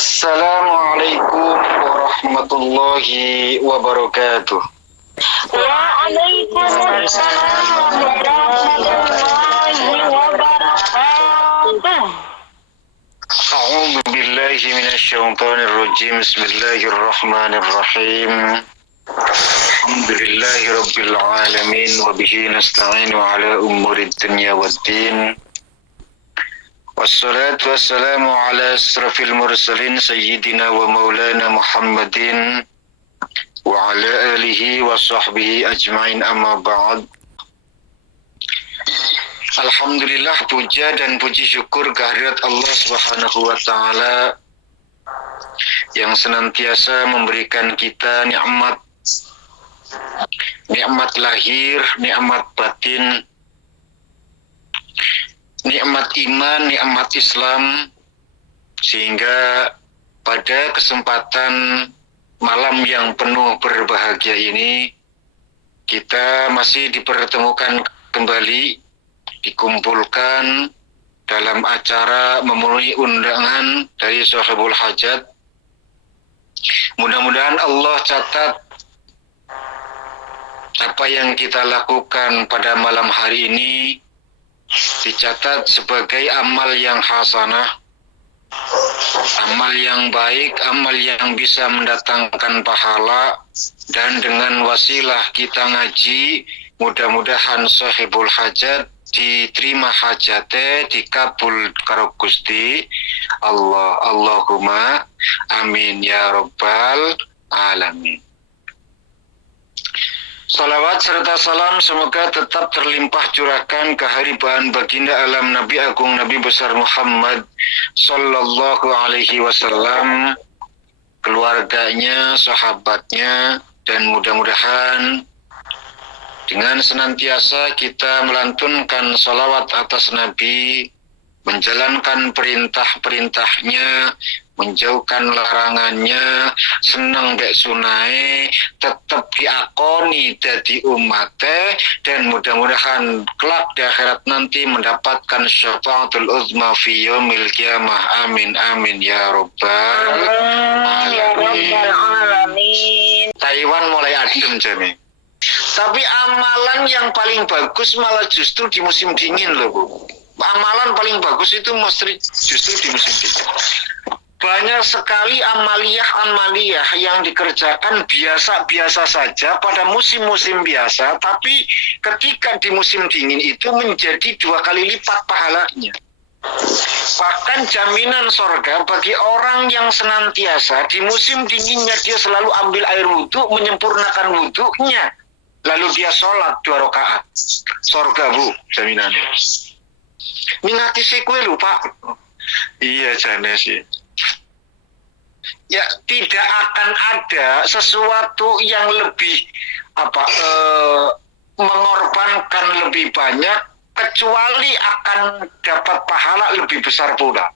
Assalamualaikum warahmatullahi wabarakatuh. Waalaikumsalam warahmatullahi wabarakatuh. A'udzu billahi minasyaitonir rajim. Bismillahirrahmanirrahim. Alhamdulillahi rabbil alamin wa bihi nasta'inu ala umuri dunya waddin. Wassalatu wassalamu ala asrafil mursalin sayyidina wa maulana Muhammadin wa ala alihi wa sahbihi ajma'in, amma ba'd. Alhamdulillah, puja dan puji syukur kehadirat Allah Subhanahu wa taala yang senantiasa memberikan kita nikmat lahir, nikmat batin, nikmat iman, nikmat Islam, sehingga pada kesempatan malam yang penuh berbahagia ini kita masih dipertemukan kembali, dikumpulkan dalam acara memenuhi undangan dari Sahibul Hajat. Mudah-mudahan Allah catat apa yang kita lakukan pada malam hari ini dicatat sebagai amal yang hasanah, amal yang baik, amal yang bisa mendatangkan pahala. Dan dengan wasilah kita ngaji, mudah-mudahan Sahibul Hajat diterima hajate, dikabul karo Gusti Allah. Allahumma amin ya rabbal alamin. Salawat serta salam semoga tetap terlimpah curahkan kehariban baginda alam Nabi Agung Nabi besar Muhammad sallallahu alaihi wasallam, keluarganya, sahabatnya, dan mudah-mudahan dengan senantiasa kita melantunkan salawat atas Nabi, menjalankan perintah-perintahnya, menjauhkan larangannya, senang bek sunai, tetap diakoni dadi umate, dan mudah-mudahan kelak di akhirat nanti mendapatkan syafaatul uzma fi yaumil qiyamah. Amin amin ya rabbal alamin. Taiwan mulai adem jane. Tapi amalan yang paling bagus malah justru di musim dingin loh, Bu. Amalan paling bagus itu mesti justru di musim dingin. Banyak sekali amaliyah yang dikerjakan biasa-biasa saja pada musim-musim biasa, tapi ketika di musim dingin itu menjadi 2 kali lipat pahalanya. Bahkan jaminan sorga bagi orang yang senantiasa di musim dinginnya dia selalu ambil air wudhu, menyempurnakan wudhunya, lalu dia sholat 2 rakaat. Sorga, Bu, jaminannya. Mingati sih kue lupa. Iya jane sih. Ya, tidak akan ada sesuatu yang lebih mengorbankan lebih banyak kecuali akan dapat pahala lebih besar pula.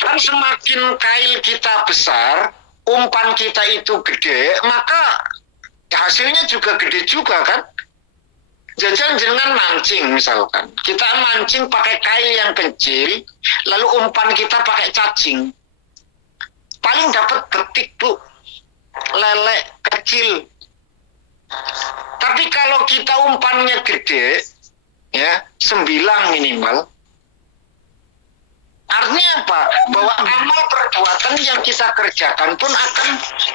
Kan semakin kail kita besar, umpan kita itu gede, maka hasilnya juga gede juga kan. Jajan jenengan mancing misalkan, kita mancing pakai kail yang kecil, lalu umpan kita pakai cacing, paling dapat betik, Bu, lele kecil. Tapi kalau kita umpannya gede, ya 9 minimal, artinya apa? Bahwa amal perbuatan yang kita kerjakan pun akan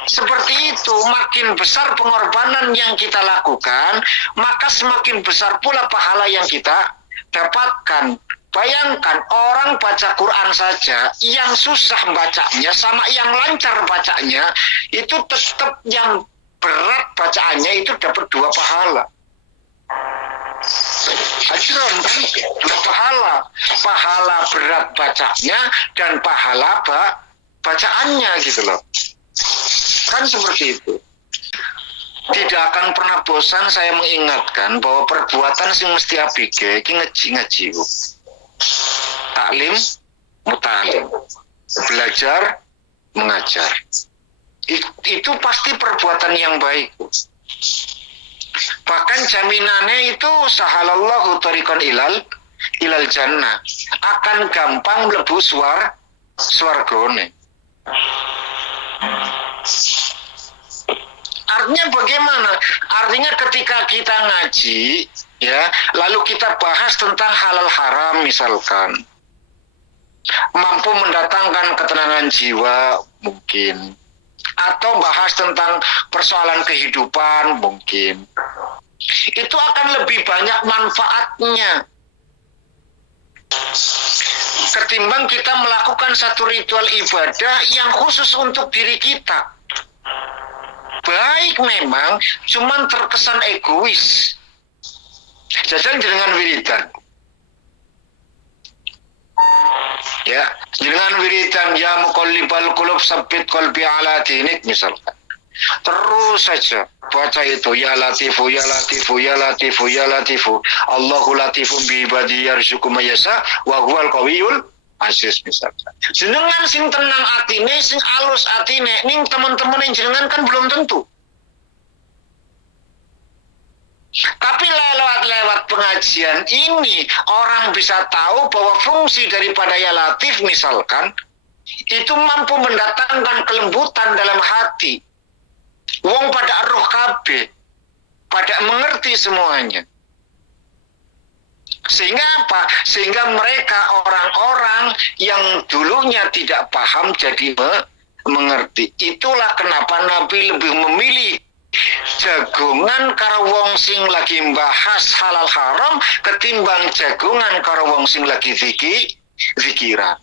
seperti itu. Makin besar pengorbanan yang kita lakukan, maka semakin besar pula pahala yang kita dapatkan. Bayangkan orang baca Quran saja, yang susah bacanya sama yang lancar bacanya, itu tetap yang berat bacaannya itu dapat 2 pahala. Ajron kan 2 pahala. Pahala berat bacanya dan pahala bacaannya gitu loh. Kan seperti itu. Tidak akan pernah bosan saya mengingatkan bahwa perbuatan sing mesti abike iki ngaji-ngaji. Taklim, mutalim, belajar, mengajar. Itu pasti perbuatan yang baik. Bahkan jaminannya itu sahalallahu tariqan ilal jannah, akan gampang mlebu swargane. Artinya bagaimana? Artinya ketika kita ngaji, ya, lalu kita bahas tentang halal haram misalkan, mampu mendatangkan ketenangan jiwa mungkin, atau bahas tentang persoalan kehidupan mungkin, itu akan lebih banyak manfaatnya ketimbang kita melakukan satu ritual ibadah yang khusus untuk diri kita. Baik memang cuman terkesan egois. Jajal dengan wiridan. Ya, dengan wiridan ya muqallibal qulub sabbit qalbi ala dinik misalkan. Terus saja baca itu ya latifu ya latifu ya latifu ya latifu Allahu latifun bi ibadi yarzuqu may yasha wa huwal qawiyul aziz misalkan. Jenengan sing tenang atine, sing alus atine, ning teman-teman yang jenengan kan belum tentu. Tapi lewat pengajian ini orang bisa tahu bahwa fungsi daripada ya latif misalkan itu mampu mendatangkan kelembutan dalam hati. Wong pada roh kabeh, pada mengerti semuanya. Sehingga apa? Sehingga mereka orang-orang yang dulunya tidak paham jadi mengerti. Itulah kenapa Nabi lebih memilih jagongan karo wong sing lagi bahas halal haram ketimbang jagongan karo wong sing lagi zikiran.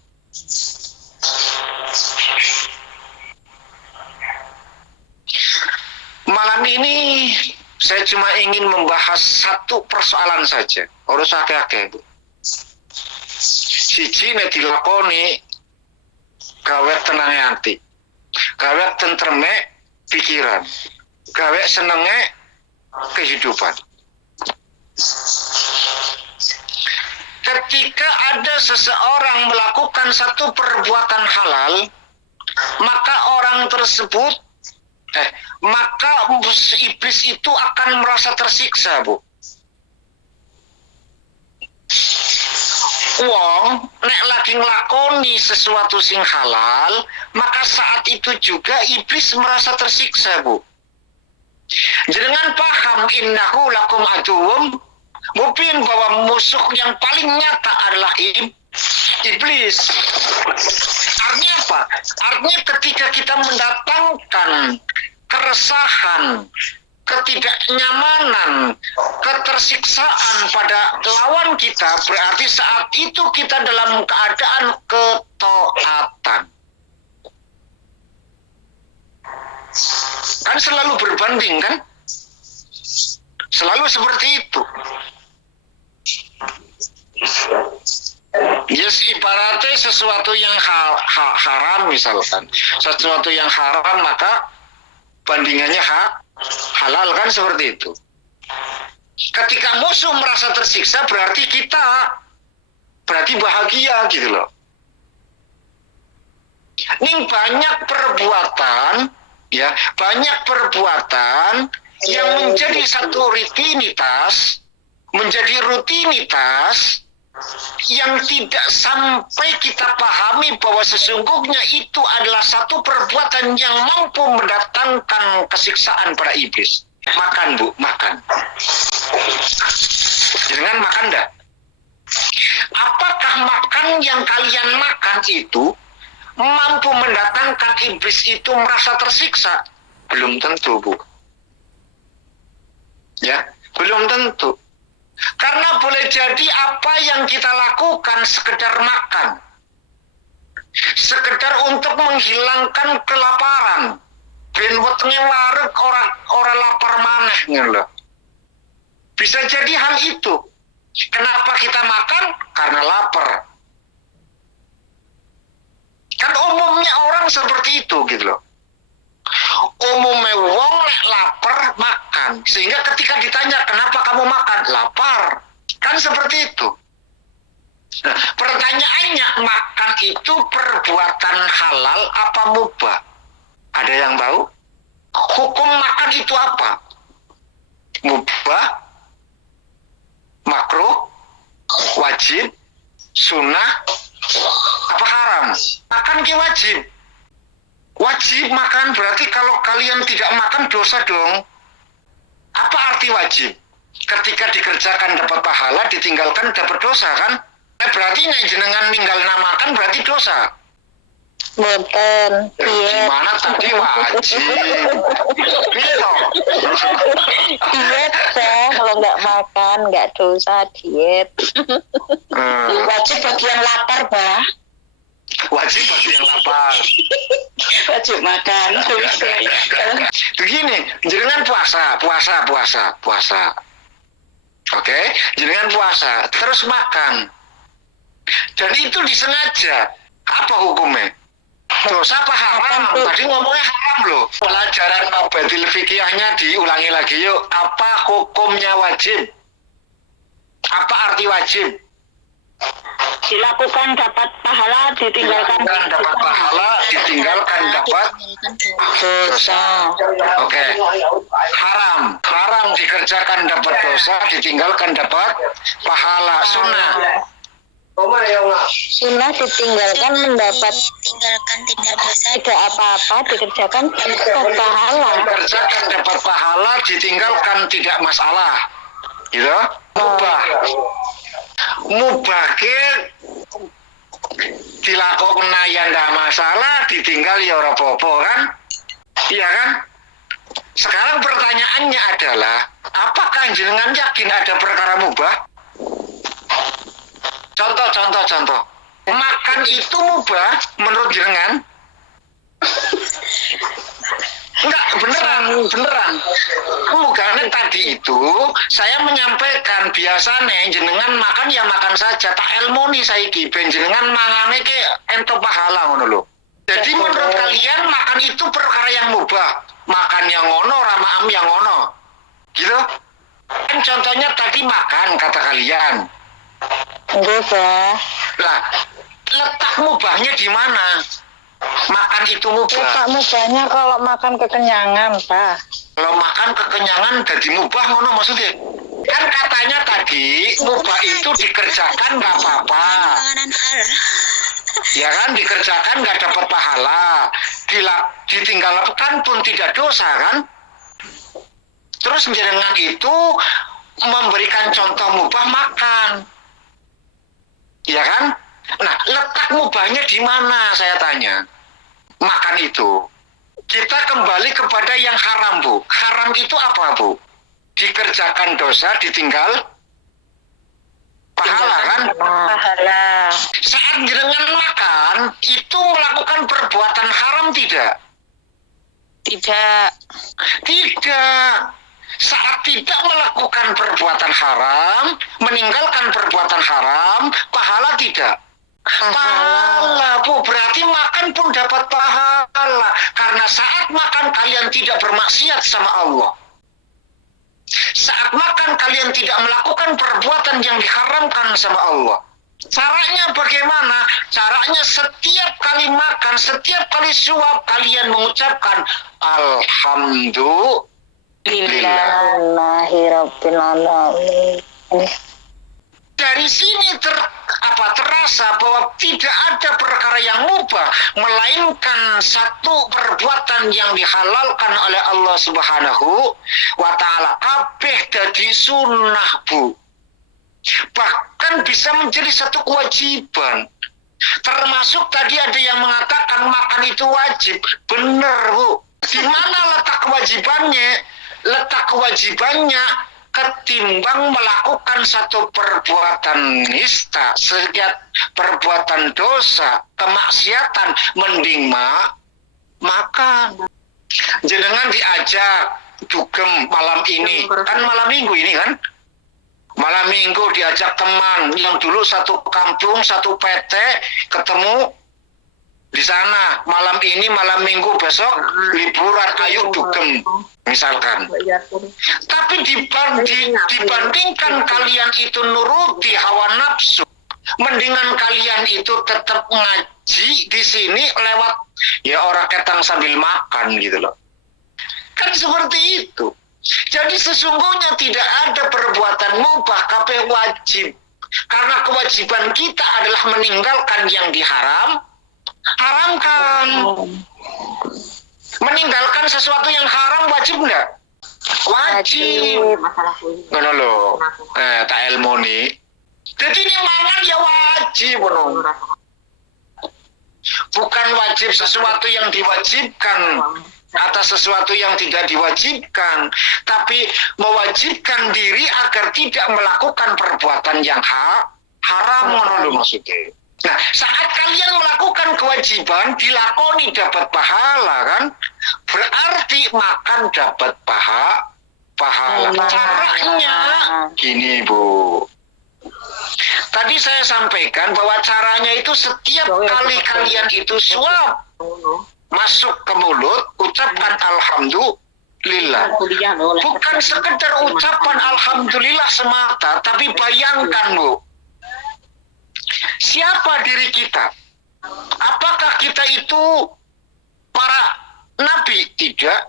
Malam ini saya cuma ingin membahas satu persoalan saja. Urus akeh-akeh, Bu. Siji nek dilakoni gawe tenange ati. Gawe tentreme pikiran. Gawe senenge kehidupan. Ketika ada seseorang melakukan satu perbuatan halal, maka orang tersebut maka iblis itu akan merasa tersiksa, Bu. Wong nek lagi nglakoni sesuatu sing halal, maka saat itu juga iblis merasa tersiksa, Bu. Jenengan paham innahu lakum aduwwum mubin, bahwa musuh yang paling nyata adalah iblis. Artinya apa? Artinya ketika kita mendatangkan keresahan, ketidaknyamanan, ketersiksaan pada lawan kita, berarti saat itu kita dalam keadaan ketaatan. Kan selalu berbanding, kan? Selalu seperti itu. Yes, ibaratnya sesuatu yang haram misalkan. Sesuatu yang haram maka bandingannya halal, kan seperti itu. Ketika musuh merasa tersiksa berarti bahagia gitu loh. Ini banyak perbuatan yang menjadi satu rutinitas yang tidak sampai kita pahami bahwa sesungguhnya itu adalah satu perbuatan yang mampu mendatangkan kesiksaan pada iblis. Makan, Bu, makan. Jangan makan dah. Apakah makan yang kalian makan itu mampu mendatangkan iblis itu merasa tersiksa? Belum tentu, Bu. Ya, belum tentu. Karena boleh jadi apa yang kita lakukan sekedar makan, sekedar untuk menghilangkan kelaparan, ben wetenge wareg ora lapar maneh ngono. Bisa jadi hal itu. Kenapa kita makan? Karena lapar. Kan umumnya orang seperti itu gitu loh. Umumnya wong nek lapar makan, sehingga ketika ditanya kenapa kamu makan, lapar, kan seperti itu. Nah, pertanyaannya, makan itu perbuatan halal apa mubah? Ada yang tahu? Hukum makan itu apa? Mubah, makruh, wajib, sunnah, apa haram? haram. Makan ki wajib. Wajib makan berarti kalau kalian tidak makan dosa dong. Apa arti wajib? Ketika dikerjakan dapat pahala, ditinggalkan dapat dosa kan? Berarti nek jenengan ninggal makan berarti dosa. Boten. Gimana tadi wajib? Gitu. Diet saya kalau nggak makan nggak dosa diet. Wajib bagi yang lapar, Bah. Wajib bagi yang lapar. Wajib makan. Begini, jenengan puasa. Oke, jenengan puasa, terus makan. Dan itu disengaja. Apa hukumnya? Dosa apa haram? Tadi ngomongnya haram loh. Pelajaran Mabatil Fikihnya diulangi lagi yuk. Apa hukumnya wajib? Apa arti wajib? Dilakukan dapat pahala, ditinggalkan dapat pahala, ditinggalkan dapat dosa. Oke. Haram dikerjakan dapat dosa, ditinggalkan dapat pahala. Sunnah ditinggalkan mendapat tinggalkan tidak dosa, tidak apa-apa, dikerjakan dapat pahala. Dikerjakan dapat pahala, ditinggalkan tidak masalah. Gitu? Mubah ke dilakoni ya ndak masalah, ditinggal ya ora apa-apa kan? Iya kan? Sekarang pertanyaannya adalah, apakah jenengan yakin ada perkara mubah? Contoh. Makan itu mubah menurut jenengan? Enggak, beneran. Karena tadi itu saya menyampaikan biasanya jenengan makan ya makan saja, tak ilmoni saiki ben jenengan mangane ke ento pahala ngono lho. Jadi menurut kalian makan itu perkara yang mubah. Makan yang ngono, ramaam yang ngono. Gitu? Kan contohnya tadi makan kata kalian. Enggak, Bah. Lah, letak mubahnya di mana? Makan itu mubah. Letak mubahnya kalau makan kekenyangan, Pak. Kalau makan kekenyangan jadi mubah ngono maksudnya. Kan katanya tadi mubah itu dikerjakan nggak apa-apa. makanan halal. Ya kan dikerjakan nggak dapat pahala. Ditinggalkan pun tidak dosa kan. Terus jenengan itu memberikan contoh mubah makan. Ya kan? Nah, letak mubahnya di mana saya tanya? Makan itu. Kita kembali kepada yang haram, Bu. Haram itu apa, Bu? Dikerjakan dosa, ditinggal pahala, kan? Pahala. Saat jenengan makan, itu melakukan perbuatan haram tidak? Tidak. Tidak. Saat tidak melakukan perbuatan haram, meninggalkan perbuatan haram, pahala tidak? Pahala, Bu. Berarti makan pun dapat pahala. Karena saat makan kalian tidak bermaksiat sama Allah. Saat makan kalian tidak melakukan perbuatan yang diharamkan sama Allah. Caranya bagaimana? Caranya setiap kali makan, setiap kali suap kalian mengucapkan Alhamdulillah. Alhamdulillahirabbil alamin. Dari sini terasa bahwa tidak ada perkara yang mubah melainkan satu perbuatan yang dihalalkan oleh Allah Subhanahu wa taala. Kabeh dadi sunnah, Bu. Bahkan bisa menjadi satu kewajiban. Termasuk tadi ada yang mengatakan makan itu wajib. Benar, Bu. Di mana letak kewajibannya? Letak kewajibannya ketimbang melakukan satu perbuatan nista, setiap perbuatan dosa, kemaksiatan, mending makan. Jenengan diajak dugem malam ini, kan malam minggu ini kan? Malam minggu diajak teman yang dulu satu kampung, satu PT, ketemu di sana. Malam ini, malam minggu, besok liburan, ayo dugem. Misalkan. Tapi dibandingkan kalian itu nuruti hawa nafsu, mendingan kalian itu tetap ngaji di sini lewat ya orang ketang sambil makan gitu loh. Kan seperti itu. Jadi sesungguhnya tidak ada perbuatan mubah, kabeh wajib. Karena kewajiban kita adalah meninggalkan yang diharam, Haramkan. Meninggalkan sesuatu yang haram wajib enggak? Wajib. Ngono lho. Tak ilmoni. Jadi ini mangan ya wajib ngono. Bukan wajib sesuatu yang diwajibkan atas sesuatu yang tidak diwajibkan, tapi mewajibkan diri agar tidak melakukan perbuatan yang haram ngono lho maksudnya. Nah, saat kalian melakukan kewajiban dilakoni dapat pahala kan? Berarti makan dapat pahala. Caranya gini, Bu. Tadi saya sampaikan bahwa caranya itu setiap kali kalian itu suap masuk ke mulut, ucapkan alhamdulillah. Bukan sekedar ucapan alhamdulillah semata, tapi bayangkan, Bu. Siapa diri kita? Apakah kita itu para nabi? Tidak.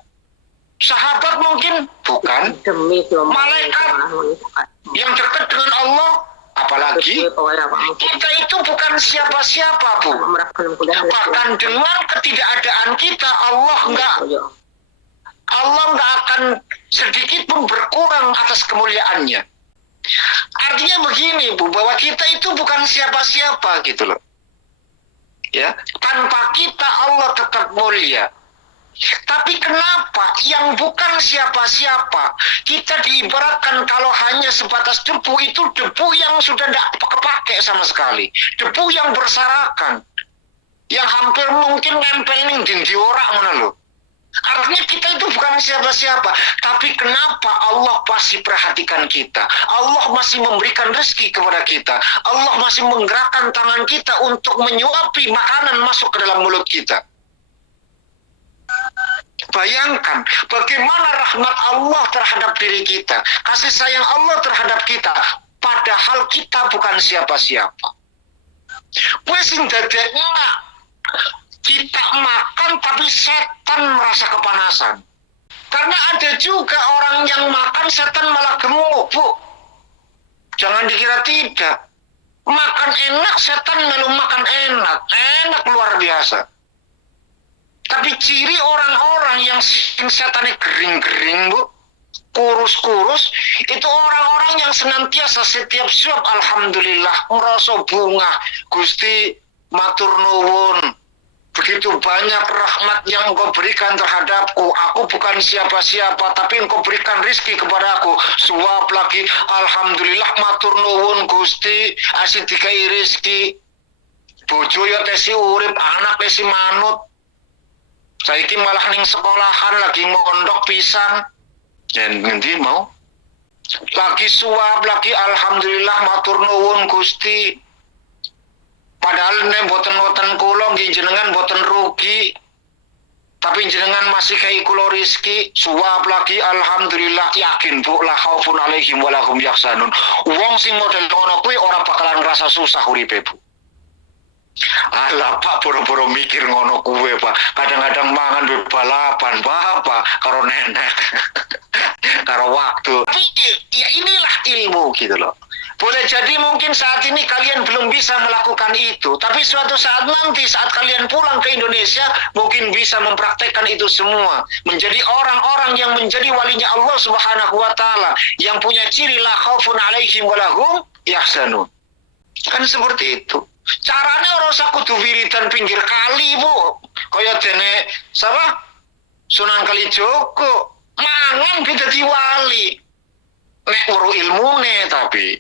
Sahabat mungkin? Bukan. Malaikat yang dekat dengan Allah? Apalagi kita itu bukan siapa-siapa, Bu. Bahkan dengan ketidakadaan kita, Allah nggak akan sedikit pun berkurang atas kemuliaannya. Artinya begini, Bu, bahwa kita itu bukan siapa-siapa gitu loh. Ya, tanpa kita Allah tetap mulia. Tapi kenapa yang bukan siapa-siapa kita diibaratkan kalau hanya sebatas debu, itu debu yang sudah tidak kepake sama sekali, debu yang berserakan, yang hampir mungkin nempel ning dindi ora ngono lho. Artinya kita itu bukan siapa-siapa, tapi kenapa Allah masih perhatikan kita, Allah masih memberikan rezeki kepada kita, Allah masih menggerakkan tangan kita untuk menyuapi makanan masuk ke dalam mulut kita. Bayangkan bagaimana rahmat Allah terhadap diri kita, kasih sayang Allah terhadap kita, padahal kita bukan siapa-siapa. Wes sing dadeknya kita makan tapi setan merasa kepanasan. Karena ada juga orang yang makan setan malah gemuk, Bu. Jangan dikira tidak. Makan enak, setan melu makan enak. Enak luar biasa. Tapi ciri orang-orang yang setannya gering-gering, Bu, kurus-kurus, itu orang-orang yang senantiasa setiap suap alhamdulillah, ngerasa bunga, Gusti matur nuwun. Begitu banyak rahmat yang Engkau berikan terhadapku. Aku bukan siapa-siapa, tapi Engkau berikan rizki kepadaku. Suap lagi, alhamdulillah matur nuwun Gusti, asih dikai rizki. Bojo ya tesi urip, anak tesi manut. Saiki malah ning sekolahan lagi mondok pisan. Dan ngendi mau? Lagi suap lagi alhamdulillah matur nuwun Gusti. Padahal nek boten-boten kula nggih jenengan boten rugi. Tapi jenengan masih kai kula rezeki, suap lagi alhamdulillah, yakin Bu la khaufun alaihim wa lahum yahzanun. Wong sing model ngono kuwi ora bakalan ngrasa susah uripe, Bu. Alah Pak, boro-boro mikir ngono kuwe Pak. Kadang-kadang mangan balapan Bapak karo nenek. Karo waktu. Tapi ya inilah ilmu gitu loh. Boleh jadi mungkin saat ini kalian belum bisa melakukan itu, tapi suatu saat nanti saat kalian pulang ke Indonesia mungkin bisa mempraktekkan itu semua, menjadi orang-orang yang menjadi walinya Allah Subhanahu wa taala, yang punya ciri la khaufun alaihim wa lahum yahzanun. Kan seperti itu. Caranya orang usah kudu wiridan pinggir kali, Bu. Kaya dene sapa? Sunan Kalijogo, mangan beda diwali. Nek weruh ilmune tapi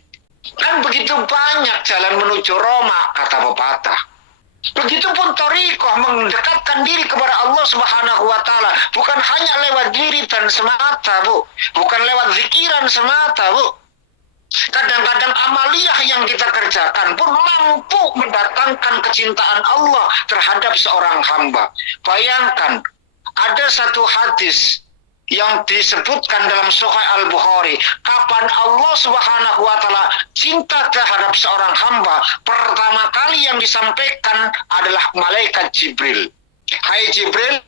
kan begitu banyak jalan menuju Roma, kata pepatah. Begitupun thariqah mendekatkan diri kepada Allah Subhanahu wa taala, bukan hanya lewat wiridan semata, Bu. Bukan lewat zikiran semata, Bu. Kadang-kadang amaliyah yang kita kerjakan pun mampu mendatangkan kecintaan Allah terhadap seorang hamba. Bayangkan, ada satu hadis yang disebutkan dalam Sahih Al-Bukhari, kapan Allah Subhanahu wa taala cinta terhadap seorang hamba, pertama kali yang disampaikan adalah malaikat Jibril. Hai Jibril,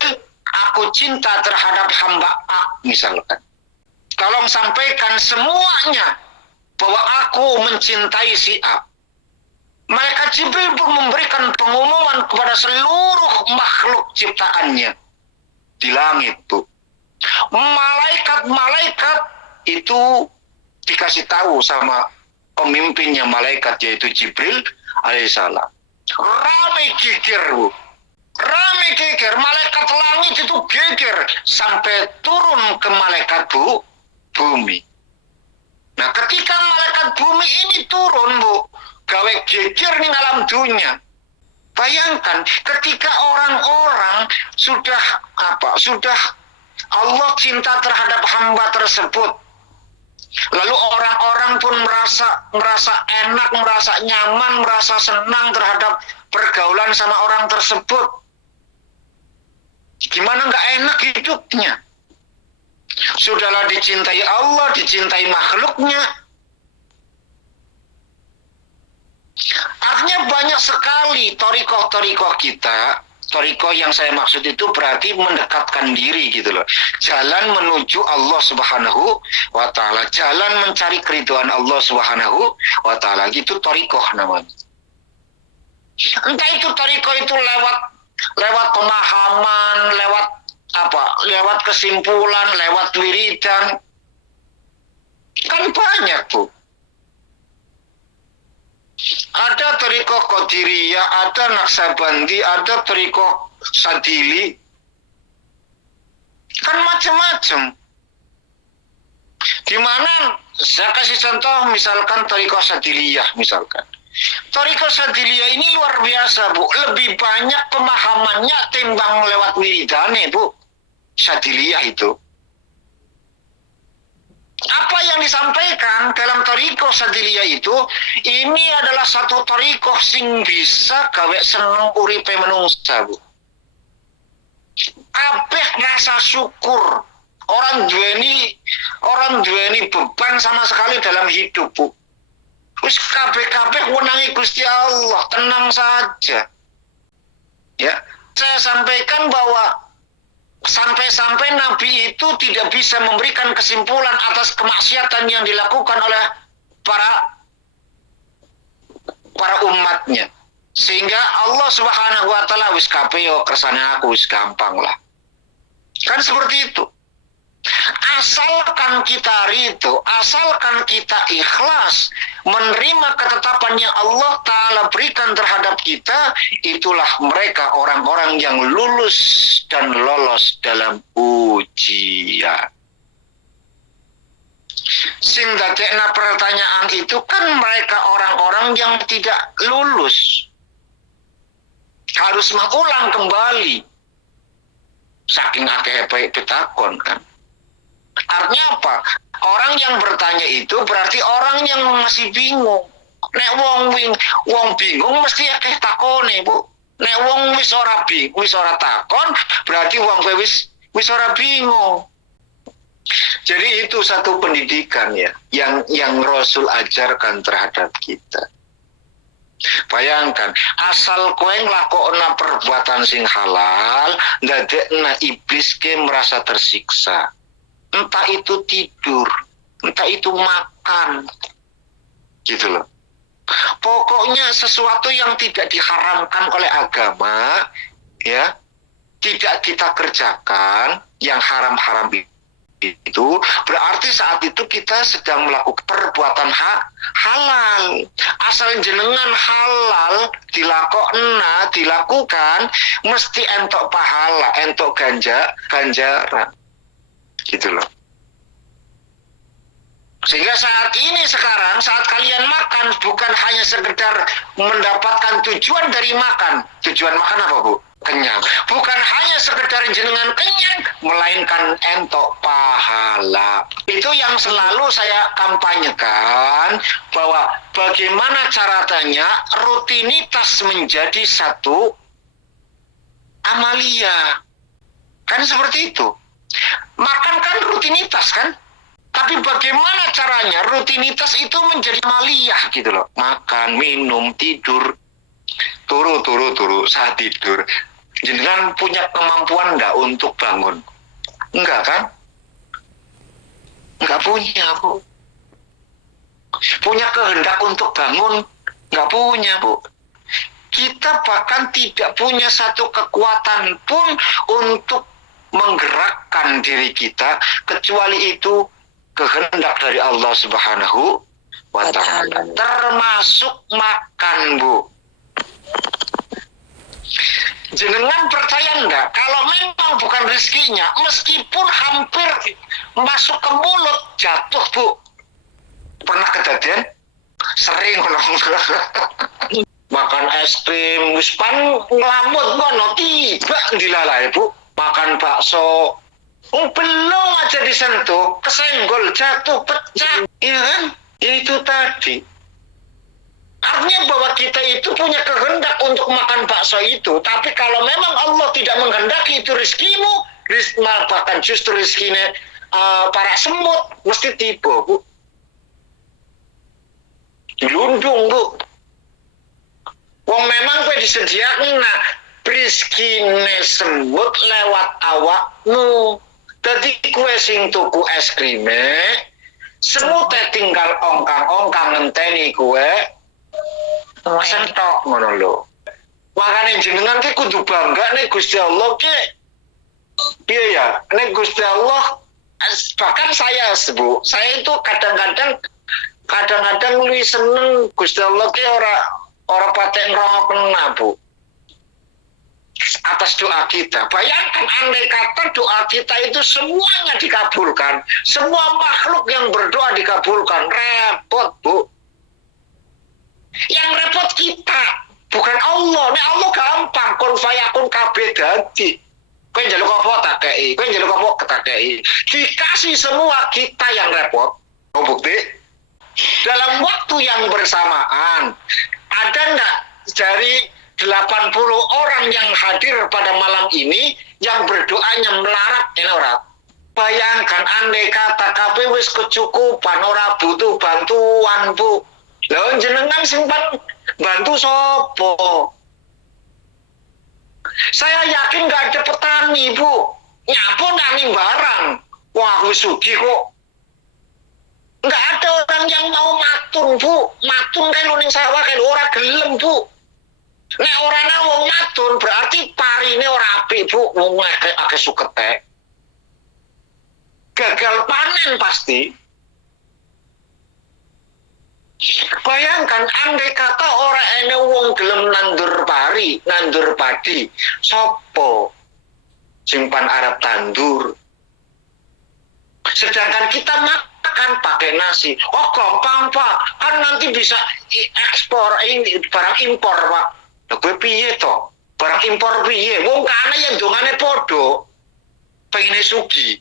aku cinta terhadap hamba A, misalkan. Tolong sampaikan semuanya bahwa aku mencintai si A. Malaikat Jibril pun memberikan pengumuman kepada seluruh makhluk ciptaannya di langit, Bu. Malaikat-malaikat itu dikasih tahu sama pemimpinnya malaikat, yaitu Jibril alaihissalam. Rame geger, Bu. Rame geger, malaikat langit itu geger sampai turun ke malaikat bumi. Nah, ketika malaikat bumi ini turun, Bu, gawe geger ning alam dunia. Bayangkan ketika orang-orang sudah Allah cinta terhadap hamba tersebut. Lalu orang-orang pun merasa enak, merasa nyaman, merasa senang terhadap pergaulan sama orang tersebut. Gimana nggak enak hidupnya? Sudahlah dicintai Allah, dicintai makhluknya. Artinya banyak sekali torikoh-torikoh kita. Torikoh yang saya maksud itu berarti mendekatkan diri gitu loh. Jalan menuju Allah Subhanahu wa ta'ala. Jalan mencari keridhaan Allah Subhanahu wa ta'ala. Itu torikoh namanya. Entah itu torikoh itu lewat pemahaman, lewat kesimpulan, lewat wiridan. Kan banyak, Bu. Ada torikoh Qadiriyah, ada Naksabandi, ada torikoh Sadili. Kan macam-macam. Di mana saya kasih contoh misalkan torikoh Sadiliyah misalkan. Torikoh Sadiliyah ini luar biasa, Bu. Lebih banyak pemahamannya timbang lewat wiridane, Bu. Sadiliyah itu. Apa yang disampaikan dalam torikoh Sadiliyah itu, ini adalah satu torikoh sing bisa gawe seneng uripe menungsa, Bu. Kabeh rasa syukur. Orang duweni beban sama sekali dalam hidup, Bu. Wis kabeh wenangi Gusti Allah, tenang saja. Ya, saya sampaikan bahwa sampai-sampai Nabi itu tidak bisa memberikan kesimpulan atas kemaksiatan yang dilakukan oleh para umatnya. Sehingga Allah Subhanahu wa ta'ala wis kabeh yo kersane aku wis gampang lah. Kan seperti itu. Asalkan kita ridho, asalkan kita ikhlas menerima ketetapan yang Allah Ta'ala berikan terhadap kita, itulah mereka orang-orang yang lulus dan lolos dalam ujian. Sing dadekna pertanyaan itu kan mereka orang-orang yang tidak lulus. Harus mengulang kembali. Saking akeh pitakon kan. Artinya apa? Orang yang bertanya itu berarti orang yang masih bingung. Nek wong bingung mesti akeh takone, Bu. Nek wong wis ora takon, berarti wong kowe wis ora bingung. Jadi itu satu pendidikan ya yang Rasul ajarkan terhadap kita. Bayangkan, asal kowe nglakokna perbuatan sing halal, ndadekna iblis ke merasa tersiksa. Entah itu tidur, entah itu makan, gitu loh. Pokoknya sesuatu yang tidak diharamkan oleh agama, ya, tidak kita kerjakan, yang haram-haram itu, berarti saat itu kita sedang melakukan perbuatan halal. Asal jenengan halal dilakukan, mesti entok pahala, entok ganjaran. Gitu loh. Sehingga saat kalian makan bukan hanya sekedar mendapatkan tujuan dari makan. Tujuan makan apa, Bu? Kenyang. Bukan hanya sekedar jenengan kenyang, melainkan entok pahala. Itu yang selalu saya kampanyekan, bahwa bagaimana caranya rutinitas menjadi satu amalia. Kan seperti itu. Makan kan rutinitas kan? Tapi bagaimana caranya rutinitas itu menjadi amaliyah gitu loh. Makan, minum, tidur. Turu saat tidur. Jenengan punya kemampuan enggak untuk bangun? Enggak kan? Enggak punya, Bu. Punya kehendak untuk bangun? Enggak punya, Bu. kita bahkan tidak punya satu kekuatan pun untuk menggerakkan diri kita, kecuali itu kehendak dari Allah Subhanahu wa Ta'ala. Termasuk makan, Bu. Jenengan percaya enggak, kalau memang bukan rezekinya, meskipun hampir masuk ke mulut, jatuh, Bu. Pernah kejadian? Sering makan es krim, wispan ngelamut ngono tiba dilalai, Bu. Makan bakso, belum aja disentuh, kesenggol, jatuh, pecah, ya kan? Itu tadi. Artinya bahwa kita itu punya kehendak untuk makan bakso itu, tapi kalau memang Allah tidak menghendaki itu rezekimu, bahkan justru rezekinya para semut, mesti tiba, Bu. Dilundung, Bu. Wong memang gue disediakan, nah, rezekine semut lewat awakmu. Dadi kue sing tuku es krime, semut tinggal ongkang-ongkang ngenteni kue, sentok ngono lho. Makane jenengan ki kudu bangga nek Gusti Allah ki. Iya ya, nek Gusti Allah, bahkan saya sebut, saya itu kadang-kadang lebih seneng Gusti Allah ki ora patek ngrokokna, Bu. Atas doa kita. Bayangkan andai kata doa kita itu semuanya dikabulkan, semua makhluk yang berdoa dikabulkan, repot, Bu. Yang repot kita, bukan Allah. Nek Allah gampang, kun fayakun kabeh dadi. Kowe njaluk apa tak kei, kowe njaluk apa tak kei. Dikasih semua, kita yang repot. Mau bukti? Dalam waktu yang bersamaan, ada enggak dari 80 orang yang hadir pada malam ini yang berdoanya melarat ini ora? Bayangkan andai kata kabeh wis kecukupan, ora butuh bantuan, Bu. Lha jenengan simpan bantu sopo? Saya yakin gak ada petani, Bu. Nyapu nani barang. Wah, wis sugih kok. Nggak ada orang yang mau matun, Bu. Matun kan ning sawah kan ora gelem, Bu. Nek ora wong matun berarti parine ora apik, Bu. Wong akeh sukete. Gagal panen pasti. Bayangkan andai kata ora ene wong gelem nandur padi, sopo simpan arep tandur. Sedangkan kita makan pakai nasi. Oh gampang, Pak. Kan nanti bisa ekspor ini barang impor, Pak. Lah gue piye to? Barang impor piye? Wong kana ya dongane podo. Pengine sugi.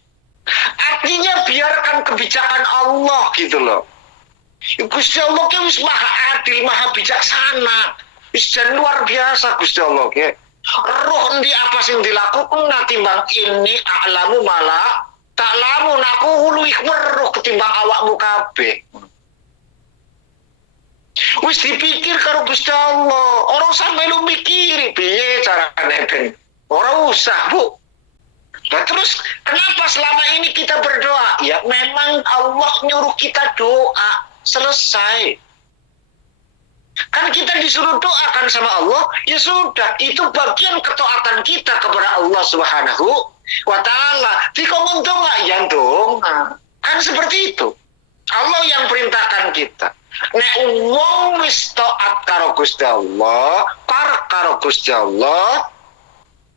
Artinya biarkan kebijakan Allah gitu loh. Gusti Allah ki wis maha adil, maha bijaksana. Wis jan luar biasa Gusti Allah ki. Roh endi apa sing dilakukan timbang ini a'lamu mala ta'lamu, aku luwih weruh ketimbang awakmu kabeh. Wis dipikir karo Gusti Allah. Orang sampe lu mikiri piye carane ben. Ora usah, Bu. Nah terus kenapa selama ini kita berdoa? Ya memang Allah nyuruh kita doa, selesai. Kan kita disuruh doakan sama Allah, ya sudah, itu bagian ketaatan kita kepada Allah Subhanahu wa Ta'ala. Dikongkong doa, ya dong. Kan seperti itu. Allah yang perintahkan kita. Nek wong wis taat karo Gusti Allah, parek karo Gusti Allah,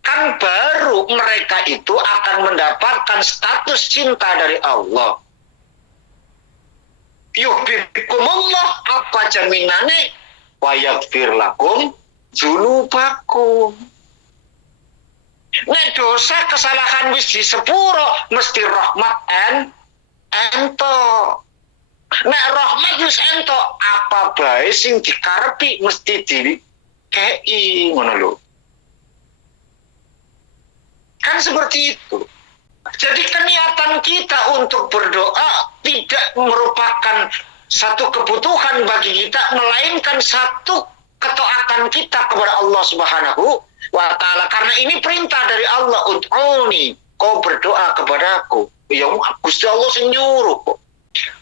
kan baru mereka itu akan mendapatkan status cinta dari Allah. Yuhibbukumullah, apa jaminane? Wa yaghfir lakum dzunubakum. Nek dosa kesalahan wis disepuro, mesti rahmat ento. Nek rahmat wis ento, apa bae sing dikarepi mesti dikei, ngono lho. Kan seperti itu. Jadi keniatan kita untuk berdoa tidak merupakan satu kebutuhan bagi kita, melainkan satu ketaatan kita kepada Allah Subhanahu wa Ta'ala. Karena ini perintah dari Allah, ud'uni, kau berdoa kepadaku. Ya Gusti Allah sing nyuruh kok.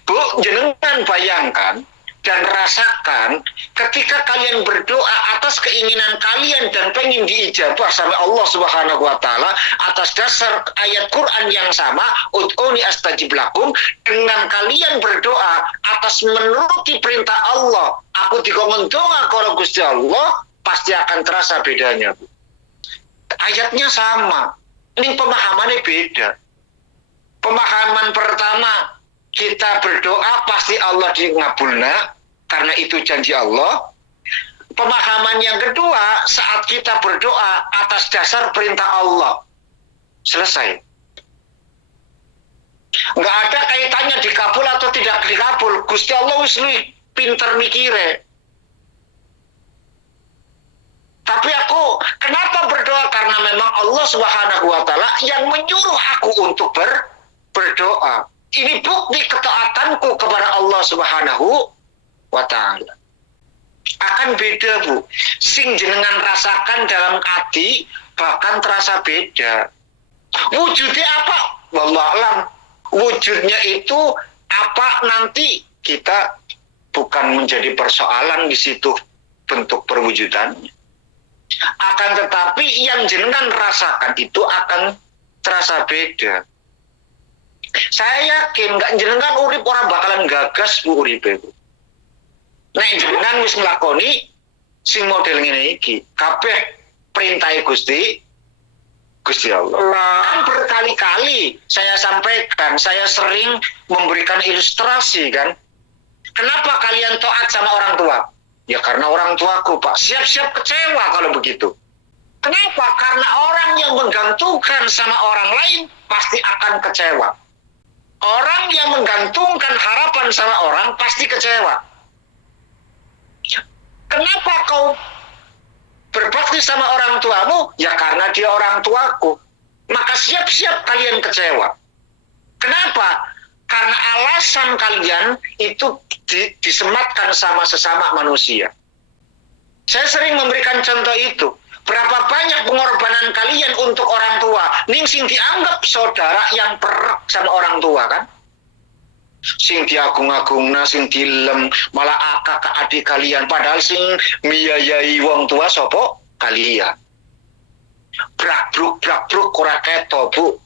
Bu, jenengan bayangkan dan rasakan ketika kalian berdoa atas keinginan kalian dan pengen diijabah sama Allah Subhanahu wa taala atas dasar ayat Quran yang sama, ud'uni astajib lakum, dengan kalian berdoa atas menuruti perintah Allah, aku dikongkon doa kalau Gusti Allah, pasti akan terasa bedanya, Bu. Ayatnya sama, ini pemahamannya beda. Pemahaman pertama, kita berdoa pasti Allah di ngabulna karena itu janji Allah. Pemahaman yang kedua, saat kita berdoa atas dasar perintah Allah. Selesai. Nggak ada kaitannya dikabul atau tidak dikabul. Gusti Allah wis pinter mikire. Tapi aku kenapa berdoa? Karena memang Allah Subhanahu wa taala yang menyuruh aku untuk berdoa. Ini bukti ketaatanku kepada Allah Subhanahu wa ta'ala. Akan beda, Bu. Sing jenengan rasakan dalam hati bahkan terasa beda. Wujudnya apa? Wallahualam. Wujudnya itu apa nanti kita bukan menjadi persoalan di situ bentuk perwujudannya. Akan tetapi yang jenengan rasakan itu akan terasa beda. Saya yakin nggak jenengan urip orang bakalan gagas Bu uripe. Nek jenengan wis nglakoni sing model ngene iki, kabeh perintah Gusti Allah. Kan berkali-kali saya sampaikan, saya sering memberikan ilustrasi kan. Kenapa kalian taat sama orang tua? Ya karena orang tuaku, Pak. Siap-siap kecewa kalau begitu. Kenapa? Karena orang yang menggantungkan sama orang lain pasti akan kecewa. Orang yang menggantungkan harapan sama orang pasti kecewa. Kenapa kau berbakti sama orang tuamu? Ya karena dia orang tuaku. Maka siap-siap kalian kecewa. Kenapa? Karena alasan kalian itu disematkan sama sesama manusia. Saya sering memberikan contoh itu. Berapa banyak pengorbanan kalian untuk orang tua, ning sing dianggap saudara yang perak sama orang tua kan? Sing diagung-agungna, sing dilem, malah akak ke adik kalian, padahal sing miyayai wong tua sopo kalian. Brak-bruk ora keto, Bu.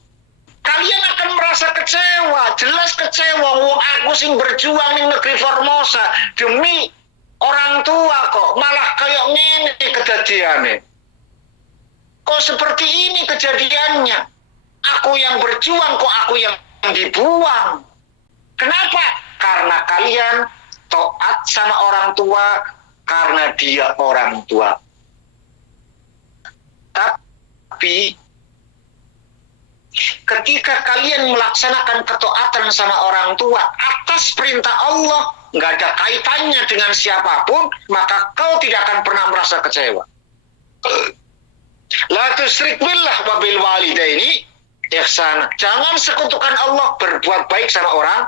Kalian akan merasa kecewa, jelas kecewa. Wong aku sing berjuang ning negeri Formosa demi orang tua kok malah kayak ngene kedadiane. Kok seperti ini kejadiannya? Aku yang berjuang, kok aku yang dibuang? Kenapa? Karena kalian taat sama orang tua, karena dia orang tua. Tapi, ketika kalian melaksanakan ketaatan sama orang tua atas perintah Allah, nggak ada kaitannya dengan siapapun, maka kau tidak akan pernah merasa kecewa. La tusyrik billah wa bil walidaini ihsana. Jangan sekutukan Allah, berbuat baik sama orang.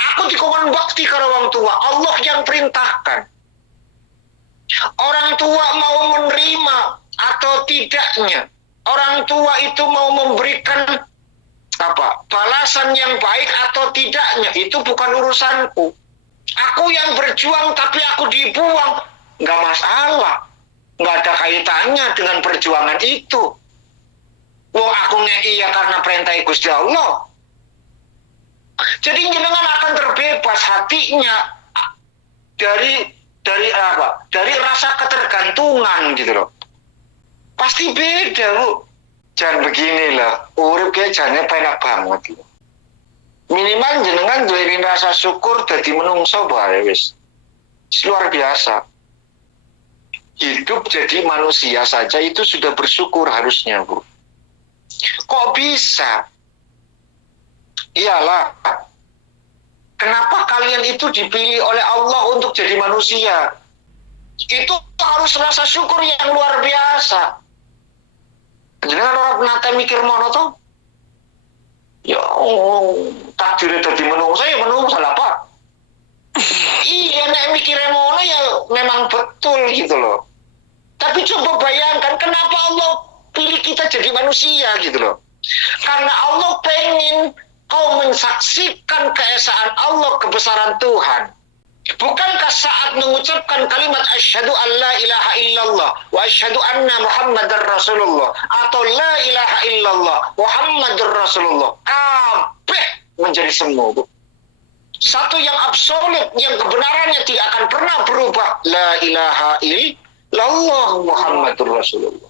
Aku dikongkon bakti karo wong tua, Allah yang perintahkan. Orang tua mau menerima atau tidaknya, orang tua itu mau memberikan balasan yang baik atau tidaknya, itu bukan urusanku. Aku yang berjuang tapi aku dibuang, nggak masalah. Nggak ada kaitannya dengan perjuangan itu. Wong aku iya karena perintah Gusti Allah. Jadi jenengan akan terbebas hatinya dari rasa ketergantungan gitu loh. Pasti beda, Bu. Jangan beginilah, urip kayak jane penak banget. Minimal jenengan duwe rasa syukur dadi menungso bae wis. Luar biasa. Hidup jadi manusia saja itu sudah bersyukur harusnya, Bu. Kok bisa? Iyalah. Kenapa kalian itu dipilih oleh Allah untuk jadi manusia? Itu harus rasa syukur yang luar biasa. Jangan orang nate mikir mono toh. Ya, takdirnya dadi menungso ya menungso lah, Pak. Iya, nek mikirnya mono ya memang betul gitu loh. Tapi coba bayangkan kenapa Allah pilih kita jadi manusia gitu loh. Karena Allah pengen kau menyaksikan keesaan Allah, kebesaran Tuhan. Bukankah saat mengucapkan kalimat asyhadu an la ilaha illallah wa asyhadu anna muhammadar rasulullah atau la ilaha illallah muhammadur rasulullah kabeh menjadi semu, Bu. Satu yang absolut, yang kebenarannya tidak akan pernah berubah, la ilaha illallah muhammadur rasulullah.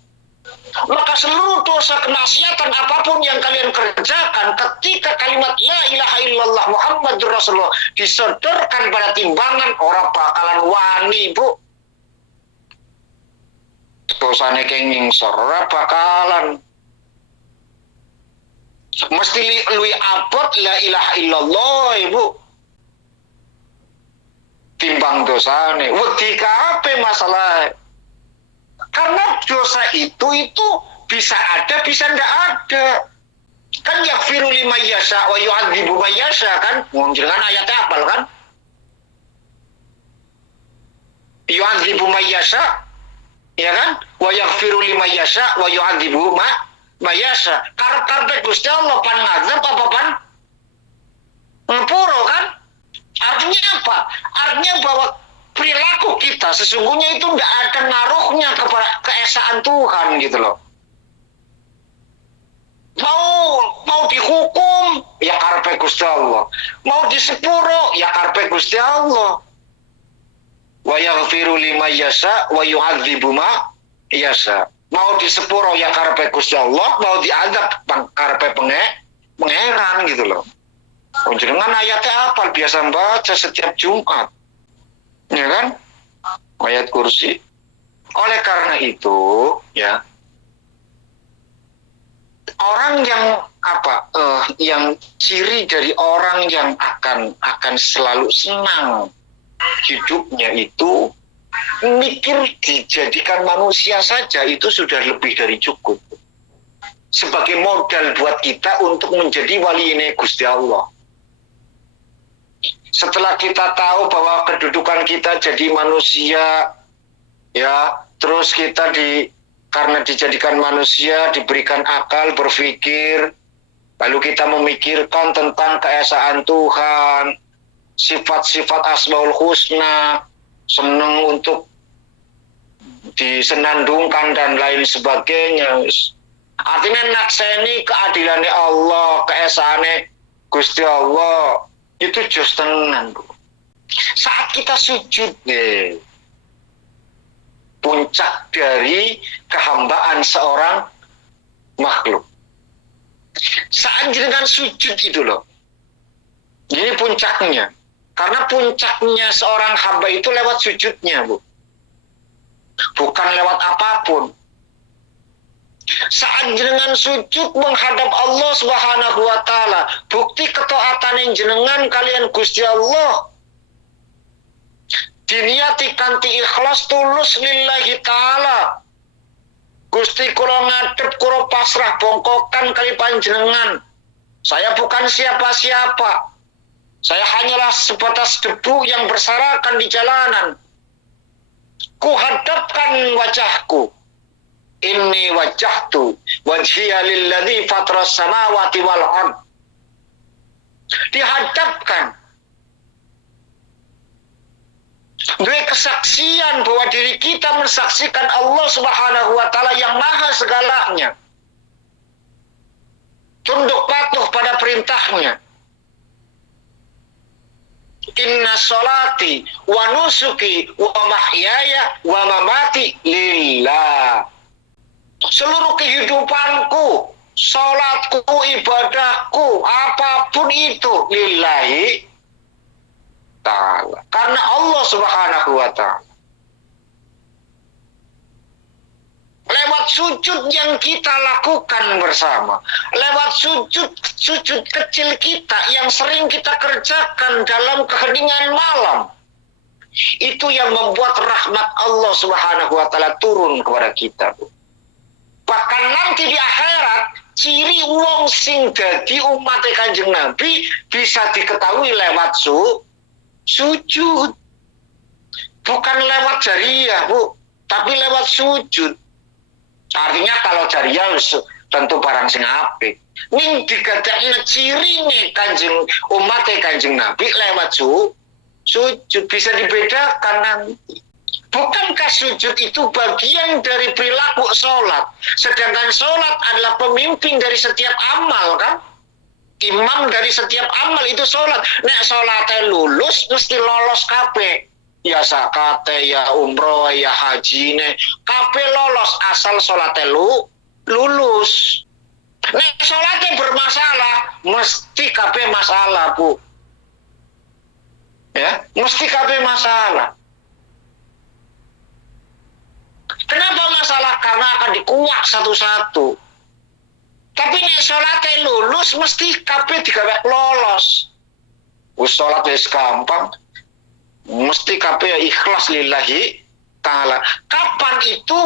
Maka seluruh dosa kemaksiatan apapun yang kalian kerjakan ketika kalimat la ilaha illallah muhammadur rasulullah disodorkan pada timbangan, orang bakalan wani, Bu. Dosane kenging ora bakalan. Mesti lui abot la ilaha illallah, Ibu. Timbang dosane. Wedi kabeh masalah. Karena dosa itu bisa ada, bisa ndak ada. Kan yaghfiru liman yasha wa yu'adzibu man yasha kan? Jenengan ayatnya hafal kan? Yu'adzibu man yasha, ya kan? Wa yaghfiru liman yasha wa yu'adzibu man yasha. Karep-karepe Gusti Allah pan ngazab apa pan ngepuro kan? Artinya apa? Artinya bahwa perilaku kita sesungguhnya itu tidak ada ngaruhnya kepada keesaan Tuhan gitu loh. Mau dihukum ya karepe Gusti Allah, mau disepuro ya karepe Gusti Allah. Wa yaghfiru liman yasha wa yu'adzibu ma yasha. Mau disepuro ya karepe Gusti Allah, mau diadab karepe pangeran gitu loh. Jenengan ayatnya apa? Biasa baca setiap Jumat. Ya kan? Ayat kursi. Oleh karena itu, ya, orang yang yang ciri dari orang yang akan selalu senang hidupnya itu mikir dijadikan manusia saja itu sudah lebih dari cukup sebagai modal buat kita untuk menjadi wali-ne Gusti Allah. Setelah kita tahu bahwa kedudukan kita jadi manusia, ya, terus kita karena dijadikan manusia, diberikan akal berpikir, lalu kita memikirkan tentang keesaan Tuhan, sifat-sifat Asmaul Husna, senang untuk disenandungkan dan lain sebagainya. Artinya nakseni keadilannya Allah, keesaannya Gusti Allah. Itu just tenan, Bu. Saat kita sujud nih, puncak dari kehambaan seorang makhluk. Saat jenengan sujud itu loh, ini puncaknya. Karena puncaknya seorang hamba itu lewat sujudnya, Bu. Bukan lewat apapun. Saat jenengan sujud menghadap Allah Subhanahu wa taala, bukti ketaatan jenengan kalian Gusti Allah diniati kanthi ikhlas tulus lillahi taala. Gusti kula ngadep kula pasrah bongkokan kali panjenengan. Saya bukan siapa-siapa. Saya hanyalah sebatas debu yang berserakan di jalanan. Ku hadapkan wajahku. Inni wajjahtu wajhiya lilladzi fatras samawati wal ard. Dihadapkan dua kesaksian bahwa diri kita mensaksikan Allah Subhanahu wa taala yang maha segalanya. Tunduk patuh pada perintahnya. Inna sholati wa nusuki wa mahyaya wa mamati lillah. Seluruh kehidupanku, sholatku, ibadahku, apapun itu lillahi ta'ala. Karena Allah Subhanahu wa ta'ala. Lewat sujud yang kita lakukan bersama, lewat sujud kecil kita yang sering kita kerjakan dalam keheningan malam, itu yang membuat rahmat Allah Subhanahu wa ta'ala turun kepada kita, Bu. Bahkan nanti di akhirat, ciri wong sing dadi umat Kanjeng Nabi bisa diketahui lewat sujud. Bukan lewat jariyah, Bu, tapi lewat sujud. Artinya kalau jariyah tentu barang sing apik. Ning digadakne cirine Kanjeng umat Kanjeng Nabi lewat sujud, bisa dibedakan nanti. Bukankah sujud itu bagian dari perilaku sholat? Sedangkan sholat adalah pemimpin dari setiap amal, kan? Imam dari setiap amal itu sholat. Nek sholatnya lulus, mesti lolos kabeh. Ya zakate, ya umroh, ya haji, kabeh lolos asal sholatnya lulus. Nek sholatnya bermasalah, mesti kabeh masalah, Bu. Ya, mesti kabeh masalah. Kenapa masalah? Karena akan dikuak satu-satu. Tapi nek sholatnya lulus, mesti kabeh digawe lolos. Wis sholat wis gampang. Mesti kabeh ikhlas lillahi ta'ala. Kapan itu?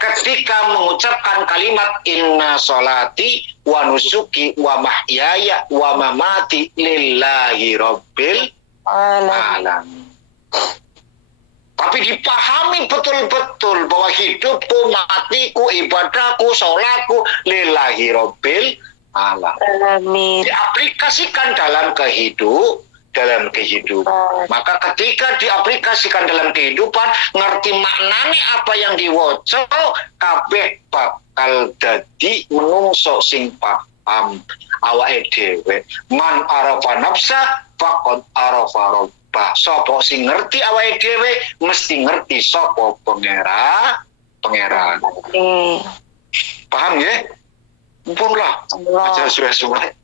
Ketika mengucapkan kalimat inna sholati wa nusuki wa mahyaya wa mamati lillahi rabbil alamin. Tapi dipahami betul-betul bahwa hidupku, matiku, ibadahku, sholatku lillahi rabbil alamin. Diaplikasikan dalam kehidupan. Maka ketika diaplikasikan dalam kehidupan, ngerti maknanya apa yang diwoco, kabeh bakal dadi menungso sing paham awake dhewe. Man arafa nafsa faqad arafa rabbah. Sapa sing ngerti awake dhewe mesti ngerti sapa pangeran. Paham ya? Mumpun lah. Aja suwe-suwe.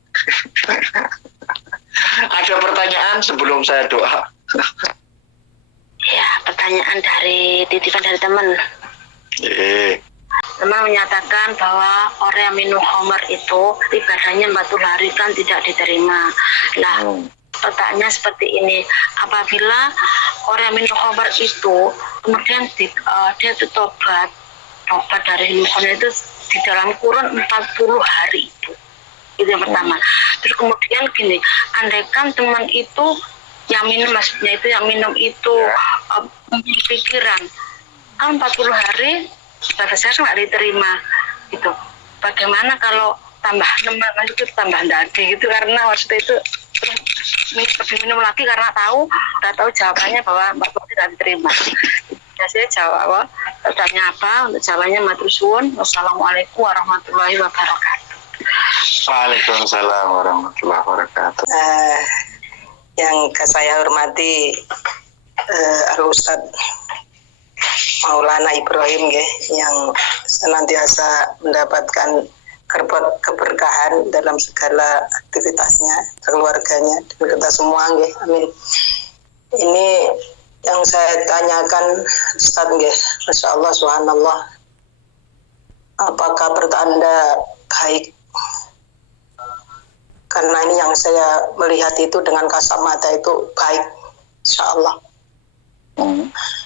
Ada pertanyaan sebelum saya doa? Ya, pertanyaan dari titipan dari teman. Teman menyatakan bahwa orang yang minum khamar itu ibadahnya 40 hari kan tidak diterima. Nah, pertanyaan seperti ini, apabila orang yang minum khamar itu kemudian dia itu tobat dari minum khamar itu di dalam kurun 40 hari itu yang pertama. Terus kemudian gini, andaikan teman itu yang minum, maksudnya itu yang minum itu pikiran kan 40 hari ibadah saya nggak diterima gitu. Bagaimana kalau tambah lemak itu tambah daging gitu, karena waktu itu lebih minum lagi karena udah tahu jawabannya bahwa 40 tidak diterima. Saya jawab, tanya apa? Untuk jawabannya matur suwun. Wassalamualaikum warahmatullahi wabarakatuh. Waalaikumsalam warahmatullahi wabarakatuh. Yang saya hormati Al-Ustaz Maulana Ibrahim yang senantiasa mendapatkan keberkahan dalam segala aktivitasnya, keluarganya, dan kita semua. Amin. Ini yang saya tanyakan, Ustaz, Masya Allah, subhanallah, apakah pertanda baik? Karena ini yang saya melihat itu dengan kasat mata itu baik, insya Allah.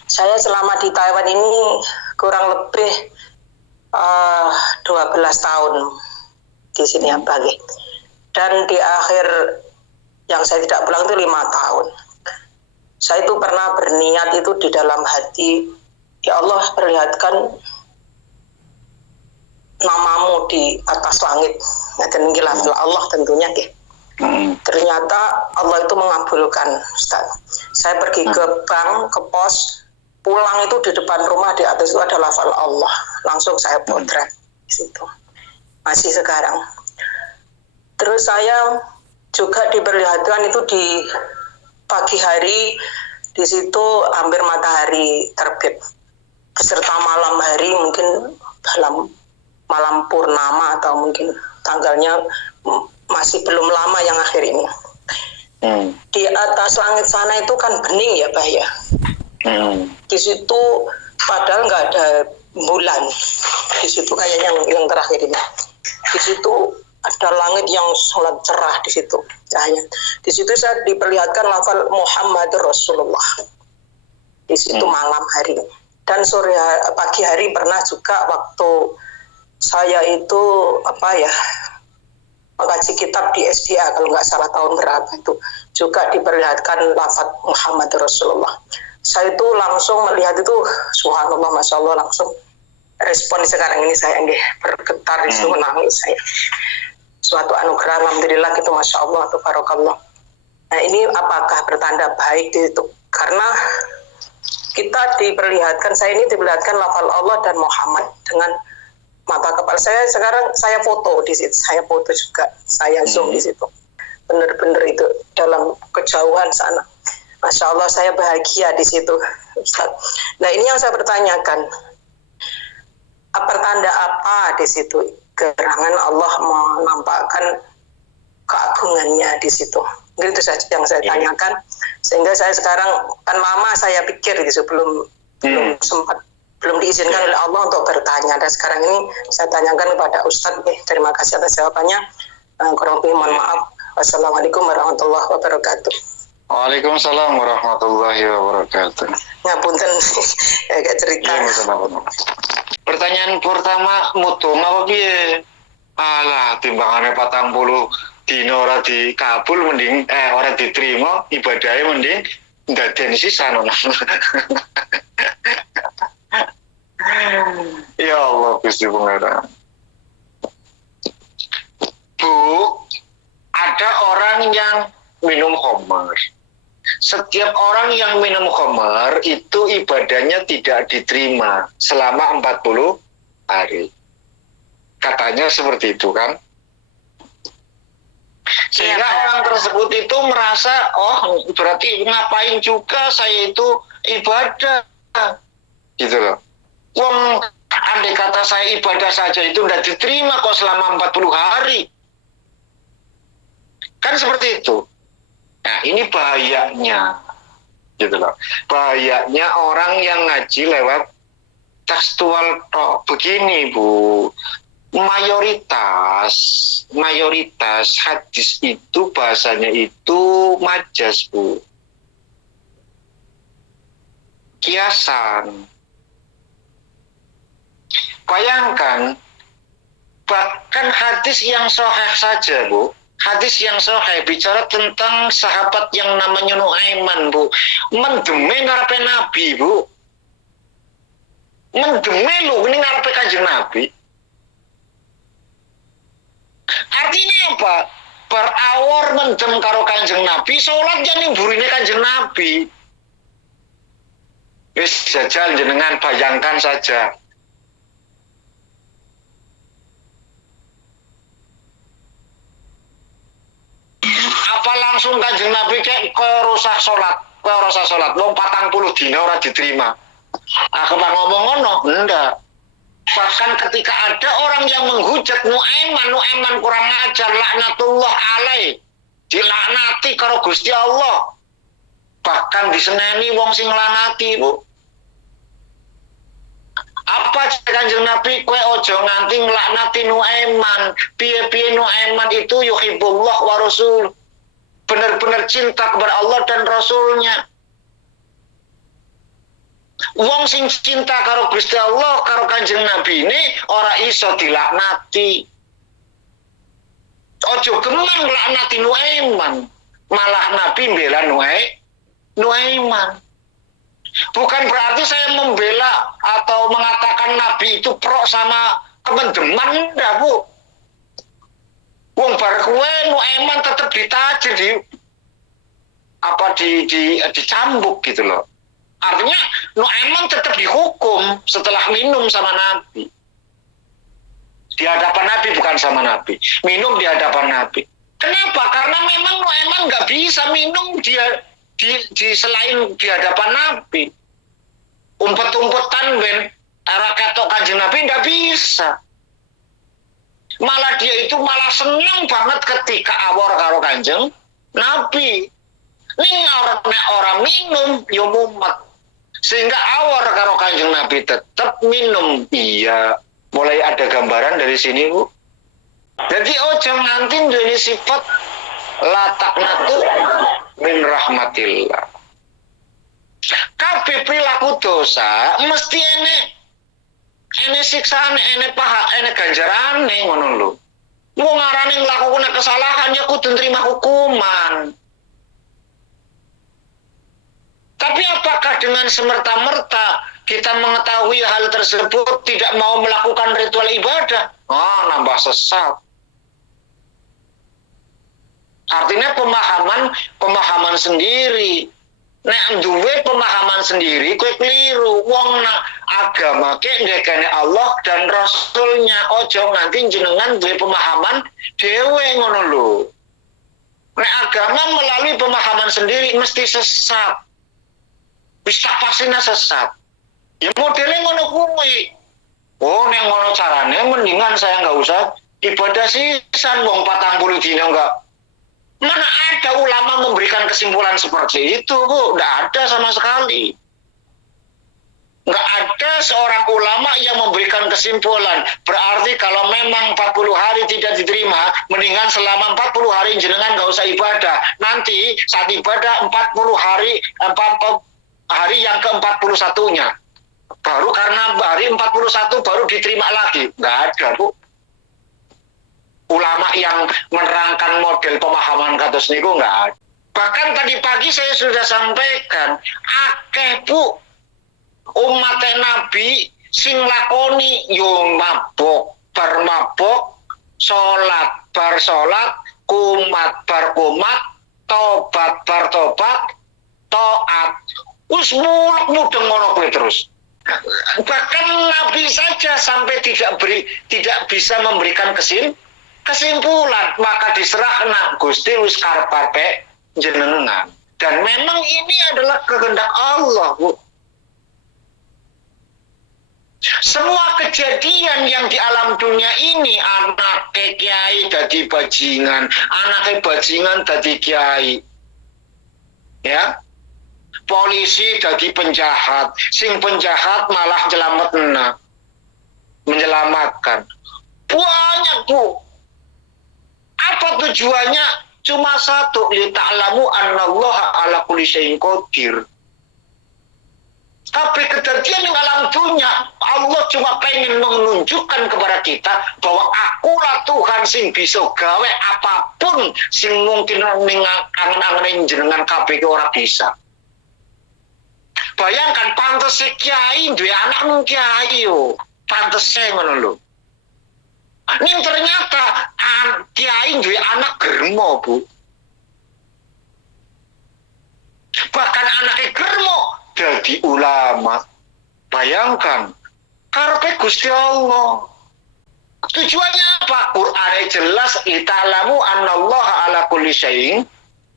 Saya selama di Taiwan ini kurang lebih 12 tahun di sini dan di akhir yang saya tidak pulang itu 5 tahun. Saya itu pernah berniat itu di dalam hati, ya Allah, perlihatkan namamu di atas langit, dan Allah tentunya. Ternyata Allah itu mengabulkan, Ustaz. Saya pergi ke bank, ke pos, pulang itu di depan rumah di atas itu ada lafal Allah, langsung saya potret di situ. Masih sekarang. Terus saya juga diperlihatkan itu di pagi hari, di situ hampir matahari terbit, beserta malam hari, mungkin dalam malam purnama atau mungkin tanggalnya masih belum lama yang akhir ini. Di atas langit sana itu kan bening ya, Bah ya. Di situ padahal nggak ada bulan. Di situ kayaknya yang terakhir ini. Di situ ada langit yang sangat cerah di situ cahaya. Di situ saya diperlihatkan lafal Muhammad Rasulullah. Di situ malam hari. Dan sore pagi hari pernah juga waktu saya itu mengkaji kitab di SDA kalau nggak salah tahun berapa itu juga diperlihatkan lafaz Muhammad Rasulullah. Saya itu langsung melihat itu, subhanallah, masya Allah, langsung respon sekarang ini saya bergetar di situ, menangis saya. Suatu anugerah, alhamdulillah gitu, masya Allah, tabarakallah. Nah ini apakah bertanda baik itu? Karena kita diperlihatkan, saya ini diperlihatkan lafal Allah dan Muhammad dengan mata kepala saya. Sekarang saya foto di situ, saya foto juga, saya zoom di situ. Benar-benar itu dalam kejauhan sana. Masya Allah, saya bahagia di situ, Ustaz. Nah ini yang saya pertanyakan, pertanda apa di situ? Gerangan Allah menampakkan keagungannya di situ. Itu saja yang saya tanyakan. Sehingga saya sekarang, kan lama saya pikir gitu, belum diizinkan oleh Allah untuk bertanya. Dan sekarang ini saya tanyakan kepada Ustadz. Terima kasih atas jawabannya. Kurang lebih mohon maaf. Wassalamualaikum warahmatullahi wabarakatuh. Waalaikumsalam warahmatullahi wabarakatuh. Ngapunten, agak cerita. Pertanyaan pertama, mutung apa piye? Alah, timbangannya 40 dino ora dikabul mending ora diterima ibadahnya mending ndaden sisan. Ya Allah Gusti Pangeran. Bu, ada orang yang minum khamar. Setiap orang yang minum khamar itu ibadahnya tidak diterima selama 40 hari. Katanya seperti itu kan? Sehingga orang tersebut itu merasa, oh berarti ngapain juga saya itu ibadah. Gitu loh. Wong andai kata saya ibadah saja itu tidak diterima kok selama 40 hari. Kan seperti itu. Nah ini bahayanya. Gitu loh. Bahayanya orang yang ngaji lewat tekstual begini Bu. Mayoritas hadis itu bahasanya itu majas Bu, kiasan. Bayangkan, bahkan hadis yang sahih saja Bu, hadis yang sahih bicara tentang sahabat yang namanya Nuaiman Bu, mendeme ngarepe Nabi Bu, mendeme lu ini ngarepe Kanjeng Nabi. Artinya apa? Berawor mendem karo Kanjeng Nabi, sholat yang burine Kanjeng Nabi. Wis jajal jenengan bayangkan saja. Apa langsung Kanjeng Nabi kayak kerusah sholat, wong 40 dina ora diterima. Aku ngomong ngono, enggak. Bahkan ketika ada orang yang menghujat Nuaiman kurang ajar, laknatullah alaih, dilaknati karo Gusti Allah, bahkan diseneni wong sing nglanati Bu. Apa Kanjeng Nabi, kowe ojo nganti nglaknati Nuaiman. Piye-piye Nuaiman itu yuhibbullah wa rasul, benar-benar cinta kepada Allah dan Rasulnya. Wong sing cinta karo Gusti Allah karo Kanjeng Nabi ini ora iso dilaknati. Ojo geman nglaknati Nuaiman, malah Nabi mbela Nuaiman. Bukan berarti saya membela atau mengatakan Nabi itu pro sama kemendeman, enggak Bu. Wong bar kowe Nuaiman tetap ditajir dicambuk gitu loh. Artinya Nuaiman tetap dihukum setelah minum sama Nabi. Di hadapan Nabi, bukan sama Nabi. Minum di hadapan Nabi. Kenapa? Karena memang Nuaiman nggak bisa minum dia di selain di hadapan Nabi. Umpet-umpetan era ketok Kanjeng Nabi nggak bisa. Malah dia itu malah senang banget ketika awor karo Kanjeng Nabi. Ning orang minum yo mumet. Sehingga awor karo Kanjeng Nabi tetap minum. Iya, mulai ada gambaran dari sini Bu. Jadi ojo nganti duweni sifat la taqnatu min rahmatillah. Kabeh perilaku dosa mesti ene siksaan, ene paha, ene ganjarane ngono lho. Wong ngarani nglakune kesalahan ya kudu nerima hukuman. Tapi apakah dengan semerta-merta kita mengetahui hal tersebut tidak mau melakukan ritual ibadah? Nambah sesat. Artinya pemahaman sendiri. Nek duwe pemahaman sendiri kowe keliru. Wong nak agama ke ndekane Allah dan Rasulnya, ojo nganti jenengan duwe pemahaman dhewe ngono lho. Nek agama melalui pemahaman sendiri mesti sesat. Wis tak pastinya sesat. Ya modelnya ngono kuwi. Oh nek ngono carane mendingan saya nggak usah ibadah sisan wong 40 dina enggak. Mana ada ulama memberikan kesimpulan seperti itu, Bu? Nggak ada sama sekali. Nggak ada seorang ulama yang memberikan kesimpulan. Berarti kalau memang 40 hari tidak diterima, mendingan selama 40 hari jenengan nggak usah ibadah. Nanti saat ibadah 40 hari yang ke-41-nya. Baru karena hari 41 baru diterima lagi. Nggak ada, Bu. Ulama yang menerangkan model pemahaman kados niku enggak ada. Bahkan tadi pagi saya sudah sampaikan, akeh Bu umat Nabi sing lakoni yo mabok, bar mabok, salat bar salat, kumat bar kumat, tobat bar tobat, taat. Wis muluk mudeng ngono kuwi terus. Bahkan Nabi saja sampai tidak bisa memberikan kesimpulan, maka diserahna Gusti wis karep-karepe jenengan. Dan memang ini adalah kehendak Allah, Bu. Semua kejadian yang di alam dunia ini, anak kiai dadi bajingan, anak bajingan dadi kiai. Ya. Polisi dadi penjahat, sing penjahat malah menyelamatkan. Banyak, Bu. Apa tujuannya? Cuma satu, li ta'lamu annallaha ala kulli syai'in qadir. Tapi kejadian yang alam dunia, Allah cuma pengen menunjukkan kepada kita bahwa akulah Tuhan sing bisa gawe apapun sing mungkin ning angen-angen jenengan kabeh ora bisa. Bayangkan pantes kiai duwe anak mung kiai yo. Pantes ngono lho. Ning ternyata kiai duwe anak germo, Bu. Bahkan anaknya germo jadi ulama. Bayangkan, karepe Gusti Allah. Tujuannya apa? Qur'ane jelas, italamu annallaha ala kulli syai'in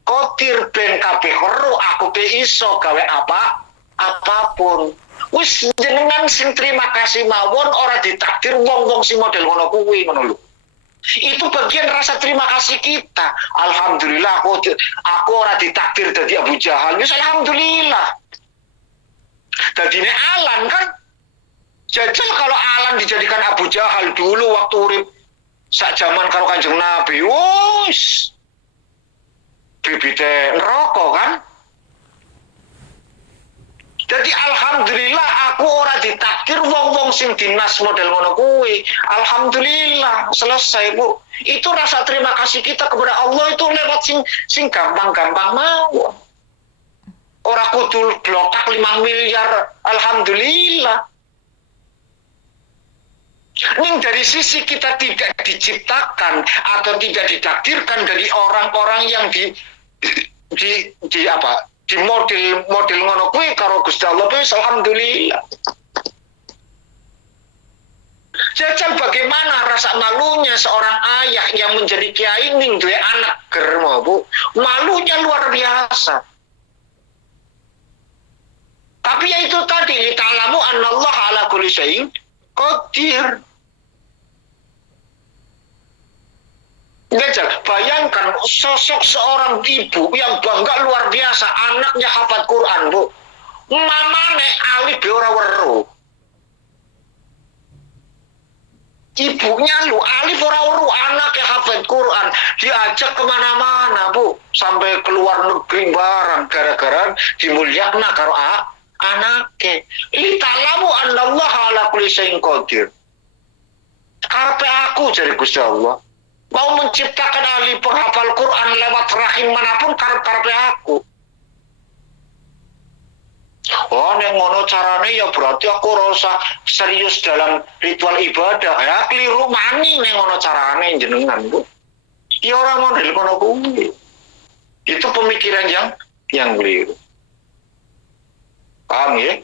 qadir, ben kabeh weruh aku pe iso gawe apapun. Wis jenengan sing terima kasih mawon ora ditakdir wong-wong sing model ngono kuwi ngono lho. Itu bagian rasa terima kasih kita. Alhamdulillah aku ora ditakdir dadi Abu Jahal. Wis alhamdulillah. Dadine Alan kan jajal kalau Alan dijadikan Abu Jahal dulu waktu urip sak jaman karo Kanjeng Nabi. Wis bibite neraka kan? Jadi alhamdulillah aku ora ditakdir wong-wong sing dinas model ngono kuwi. Alhamdulillah selesai, Bu. Itu rasa terima kasih kita kepada Allah itu lewat sing gampang-gampang mawon. Ora kudu blotak 5 miliar, alhamdulillah. Ning dari sisi kita tidak diciptakan atau tidak ditakdirkan dari orang-orang yang di model ngono kuwi karo Gusti Allah wis alhamdulillah. Jajal bagaimana rasa malunya seorang ayah yang menjadi kiai ning duwe anak germo, Bu. Malunya luar biasa. Tapi ya itu tadi, li ta'lamu annallaha ala kulli syai'in qadir. Jajal, bayangkan sosok seorang ibu yang bangga luar biasa, anaknya hafal Quran, Bu. Mamane alif ora weruh. Ibunya lu alif ora weruh, anaknya hafal Quran, diajak kemana-mana, Bu, sampai keluar negeri barang gara-gara dimulyakna karo anake. Li ta'lamu annallaha ala kulli syai'in qadir. Karepe aku jare Gusti Allah mau menciptakan ahli penghafal Quran lewat rahim manapun karepe aku. Oh, nek ngono carane ya berarti aku rasa serius dalam ritual ibadah. Ya keliru mani nek ngono carane jenengan, Bu. Ya ora model ngono kuwi. Itu pemikiran yang keliru. Paham ya?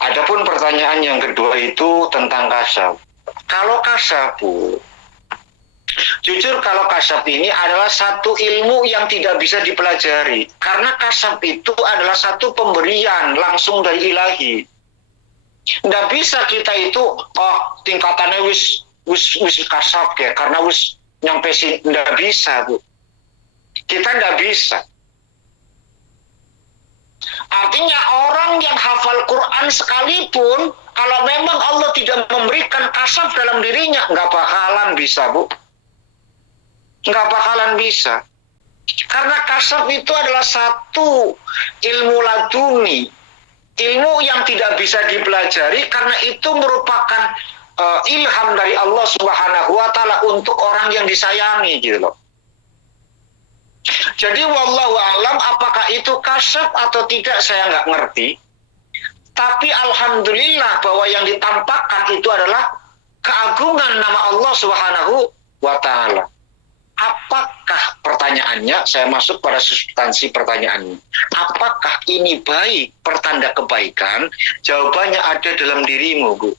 Adapun pertanyaan yang kedua itu tentang kasab. Kalau kasab, Bu, jujur kalau kasab ini adalah satu ilmu yang tidak bisa dipelajari. Karena kasab itu adalah satu pemberian langsung dari ilahi. Nggak bisa kita itu, tingkatannya wis kasab ya, karena wis nyampe sini. Nggak bisa, Bu. Kita nggak bisa. Artinya orang yang hafal Quran sekalipun, kalau memang Allah tidak memberikan kasab dalam dirinya, nggak bakalan bisa, Bu. Nggak bakalan bisa. Karena kasab itu adalah satu ilmu laduni, ilmu yang tidak bisa dipelajari, karena itu merupakan ilham dari Allah Subhanahu wa Ta'ala untuk orang yang disayangi, gitu loh. Jadi wallahu alam, apakah itu kasab atau tidak saya nggak ngerti. Tapi alhamdulillah bahwa yang ditampakkan itu adalah keagungan nama Allah Subhanahu wa Ta'ala. Apakah, pertanyaannya, saya masuk pada substansi pertanyaannya. Apakah ini baik, pertanda kebaikan? Jawabannya ada dalam dirimu, Bu.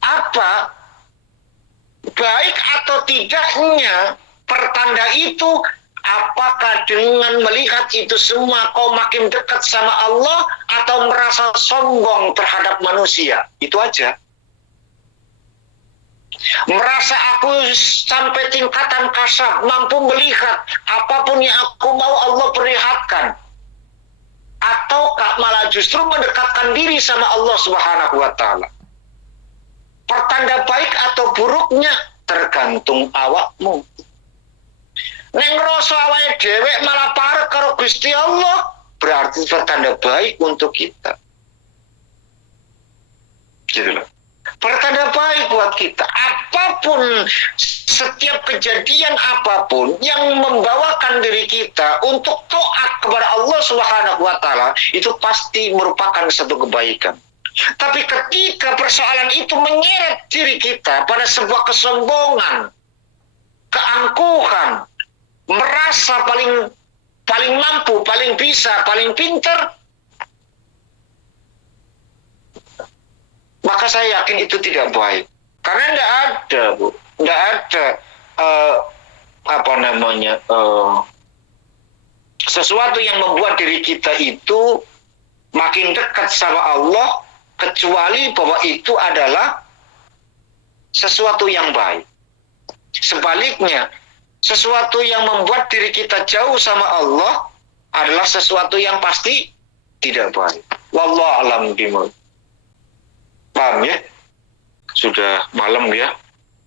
Apa baik atau tidaknya pertanda itu, apakah dengan melihat itu semua kau makin dekat sama Allah atau merasa sombong terhadap manusia? Itu aja. Merasa aku sampai tingkatan kasab, mampu melihat apapun yang aku mau Allah perlihatkan. Ataukah malah justru mendekatkan diri sama Allah Subhanahu wa Ta'ala? Pertanda baik atau buruknya tergantung awakmu. Neng rasa awake dhewe malah parek karo Gusti Allah, berarti pertanda baik untuk kita. Gitu loh. Pertanda baik buat kita. Apapun, setiap kejadian apapun yang membawakan diri kita untuk taat kepada Allah Subhanahu wa Ta'ala, itu pasti merupakan satu kebaikan. Tapi ketika persoalan itu menyeret diri kita pada sebuah kesombongan, keangkuhan, merasa paling mampu, paling bisa, paling pintar, maka saya yakin itu tidak baik. Karena tidak ada, Bu, tidak ada sesuatu yang membuat diri kita itu makin dekat sama Allah, kecuali bahwa itu adalah sesuatu yang baik. Sebaliknya, sesuatu yang membuat diri kita jauh sama Allah adalah sesuatu yang pasti tidak baik. Wallahu a'lam bishawab. Paham ya? Sudah malam ya.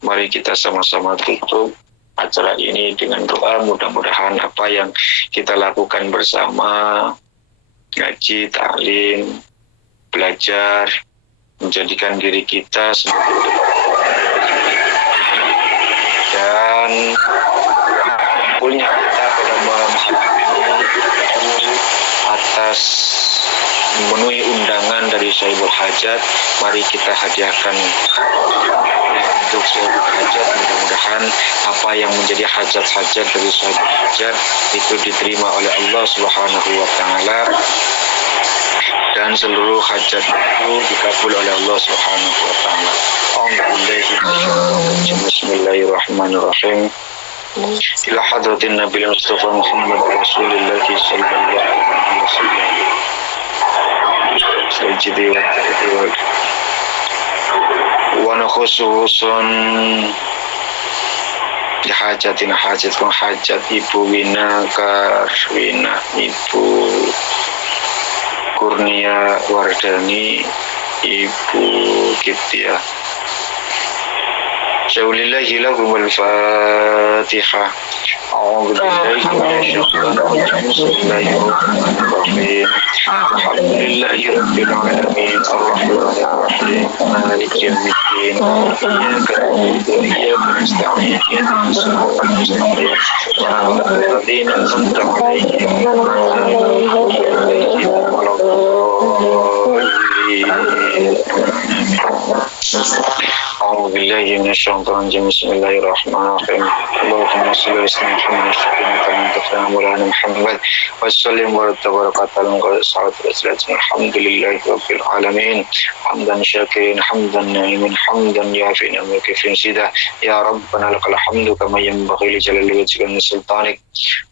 Mari kita sama-sama tutup acara ini dengan doa. Mudah-mudahan apa yang kita lakukan bersama, ngaji, taklim, belajar, menjadikan diri kita semakin dan kumpulnya kita pada malam hari ini atas memenuhi undangan dari Sahibul Hajat. Mari kita hadiahkan untuk Sahibul Hajat. Mudah-mudahan apa yang menjadi hajat-hajat dari Sahibul Hajat itu diterima oleh Allah Subhanahu wa Ta'ala, dan seluruh hajat itu dikabul oleh Allah Subhanahu wa Ta'ala. Bismillahirrahmanirrahim. Ila hadratin Nabi Mustafa Muhammad Rasulullah sallallahu alaihi wasallam. Sayyidi wa nakhususun dihajatin hajat Ibu Wina Karwina, Ibu Kurnia Wardani, Ibu Kiptia. Syaulillahi lahumul Fatihah. A'udzu billahi minasyaitonir rajim. Bismillahirrahmanirrahim. Alhamdulillahi rabbil alamin. Arrahmanir rahim. Maliki yaumiddin. Iyyaka na'budu wa iyyaka nasta'in. Ihdinas siratal mustaqim. Siratal ladzina an'amta 'alaihim ghairil maghdubi 'alaihim. billahi minasyaitonir rajim. Bismillahirrahmanirrahim. Allahumma shalli ala sayyidina Muhammad wa sallim wa tabarakatal alhamdulillahi rabbil alamin. Hamdan syakirin, hamdan na'imin, hamdan yafi'in amrikifin sidah. Ya Rabbana lakal hamdu kama yanbaghi li jalali wajhika min sultanik.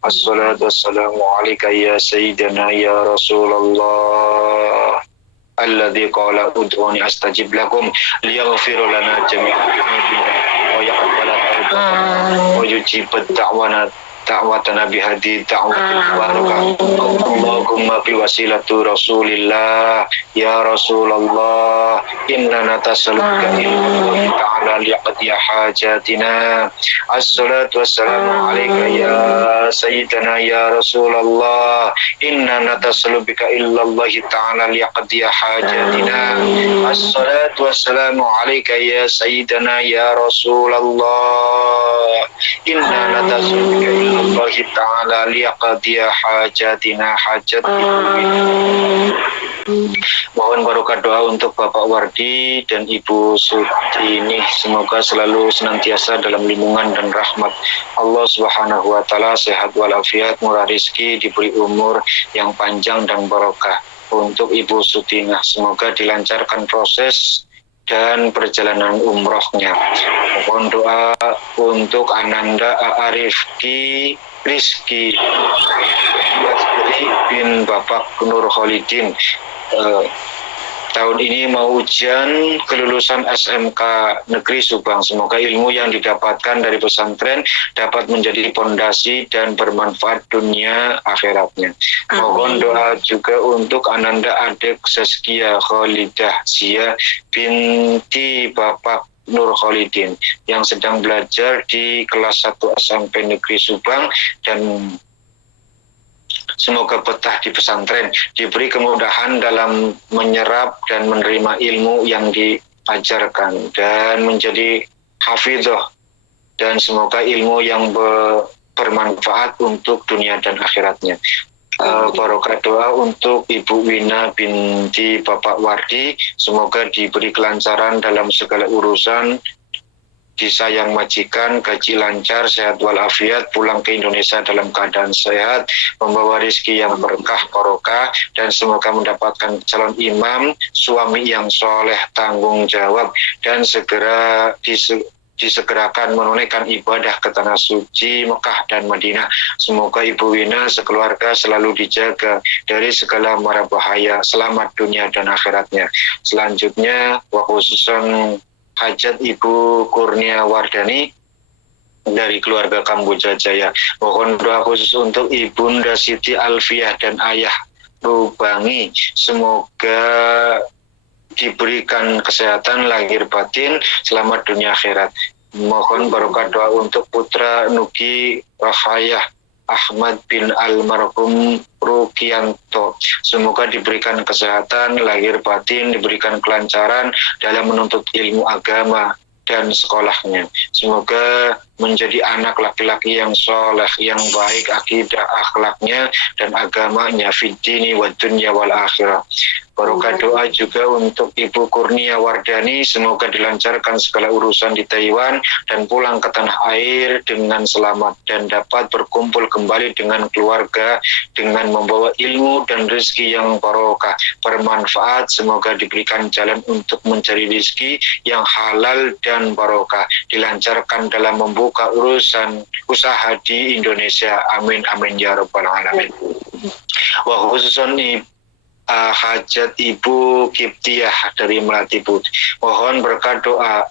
Assalatu wassalamu alaika ya sayyidina ya Rasulullah. Alladzi qala ud'uni astajib lakum liyaghfir lana jami'an dzunubina wa yaqbala tawbatana wa yujibat da'watana bihadi da'watil barakah. Allahumma bi wasilatu Rasulillah ya Rasulullah inna natasaluka ilmu ta'ala liqadi hajatina. Assalatu wassalamu alayka ya sayyidina ya Rasulullah inna natasalubika illallah ta'ala liqadi hajatina. Assalatu wassalamu alayka ya sayyidina ya Rasulullah inna natasalubika illallah ta'ala liqadi hajatina hajat Mohon barokah doa untuk Bapak Wardi dan Ibu Sutini, semoga selalu senantiasa dalam lindungan dan rahmat Allah Subhanahu wa taala, sehat walafiat, murah rezeki, diberi umur yang panjang dan barokah. Untuk Ibu Sutina, semoga dilancarkan proses dan perjalanan umrohnya. Mohon doa untuk Ananda Arifki Rizki bin Bapak Nur Khalidin. Tahun ini mau ujian kelulusan SMK Negeri Subang. Semoga ilmu yang didapatkan dari pesantren dapat menjadi pondasi dan bermanfaat dunia akhiratnya. Mohon doa juga untuk Ananda Adik Saskia Khalidah Zia binti Bapak Nur Khalidin yang sedang belajar di kelas 1 SMP Negeri Subang, dan semoga betah di pesantren, diberi kemudahan dalam menyerap dan menerima ilmu yang diajarkan, dan menjadi hafidhah, dan semoga ilmu yang bermanfaat untuk dunia dan akhiratnya. Barokah doa untuk Ibu Wina binti Bapak Wardi, semoga diberi kelancaran dalam segala urusan, disayang majikan, gaji lancar, sehat walafiat, pulang ke Indonesia dalam keadaan sehat, membawa rezeki yang berkah barokah, dan semoga mendapatkan calon imam, suami yang soleh, tanggung jawab, dan segera disegerakan menunaikan ibadah ke tanah suci Mekah dan Madinah. Semoga Ibu Wina sekeluarga selalu dijaga dari segala mara bahaya, selamat dunia dan akhiratnya. Selanjutnya, wa khususan hajat Ibu Kurnia Wardani dari keluarga Kamboja Jaya. Mohon doa khusus untuk Ibunda Siti Alfiah dan Ayah Rubangi. Semoga diberikan kesehatan lahir batin, selamat dunia akhirat. Mohon barokah doa untuk putra Nugi Rafayah Ahmad bin almarhum Rukianto. Semoga diberikan kesehatan lahir batin, diberikan kelancaran dalam menuntut ilmu agama dan sekolahnya. Semoga menjadi anak laki-laki yang soleh, yang baik akidah, akhlaknya dan agamanya, fiddini wa dunya wal akhirah. Barokah doa juga untuk Ibu Kurnia Wardani, semoga dilancarkan segala urusan di Taiwan dan pulang ke tanah air dengan selamat, dan dapat berkumpul kembali dengan keluarga dengan membawa ilmu dan rezeki yang barokah, bermanfaat. Semoga diberikan jalan untuk mencari rezeki yang halal dan barokah, dilancarkan dalam membuka urusan usaha di Indonesia. Amin amin ya rabbal alamin. Wa khususan hajat Ibu Kiptiah dari Melati Putih. Mohon berkat doa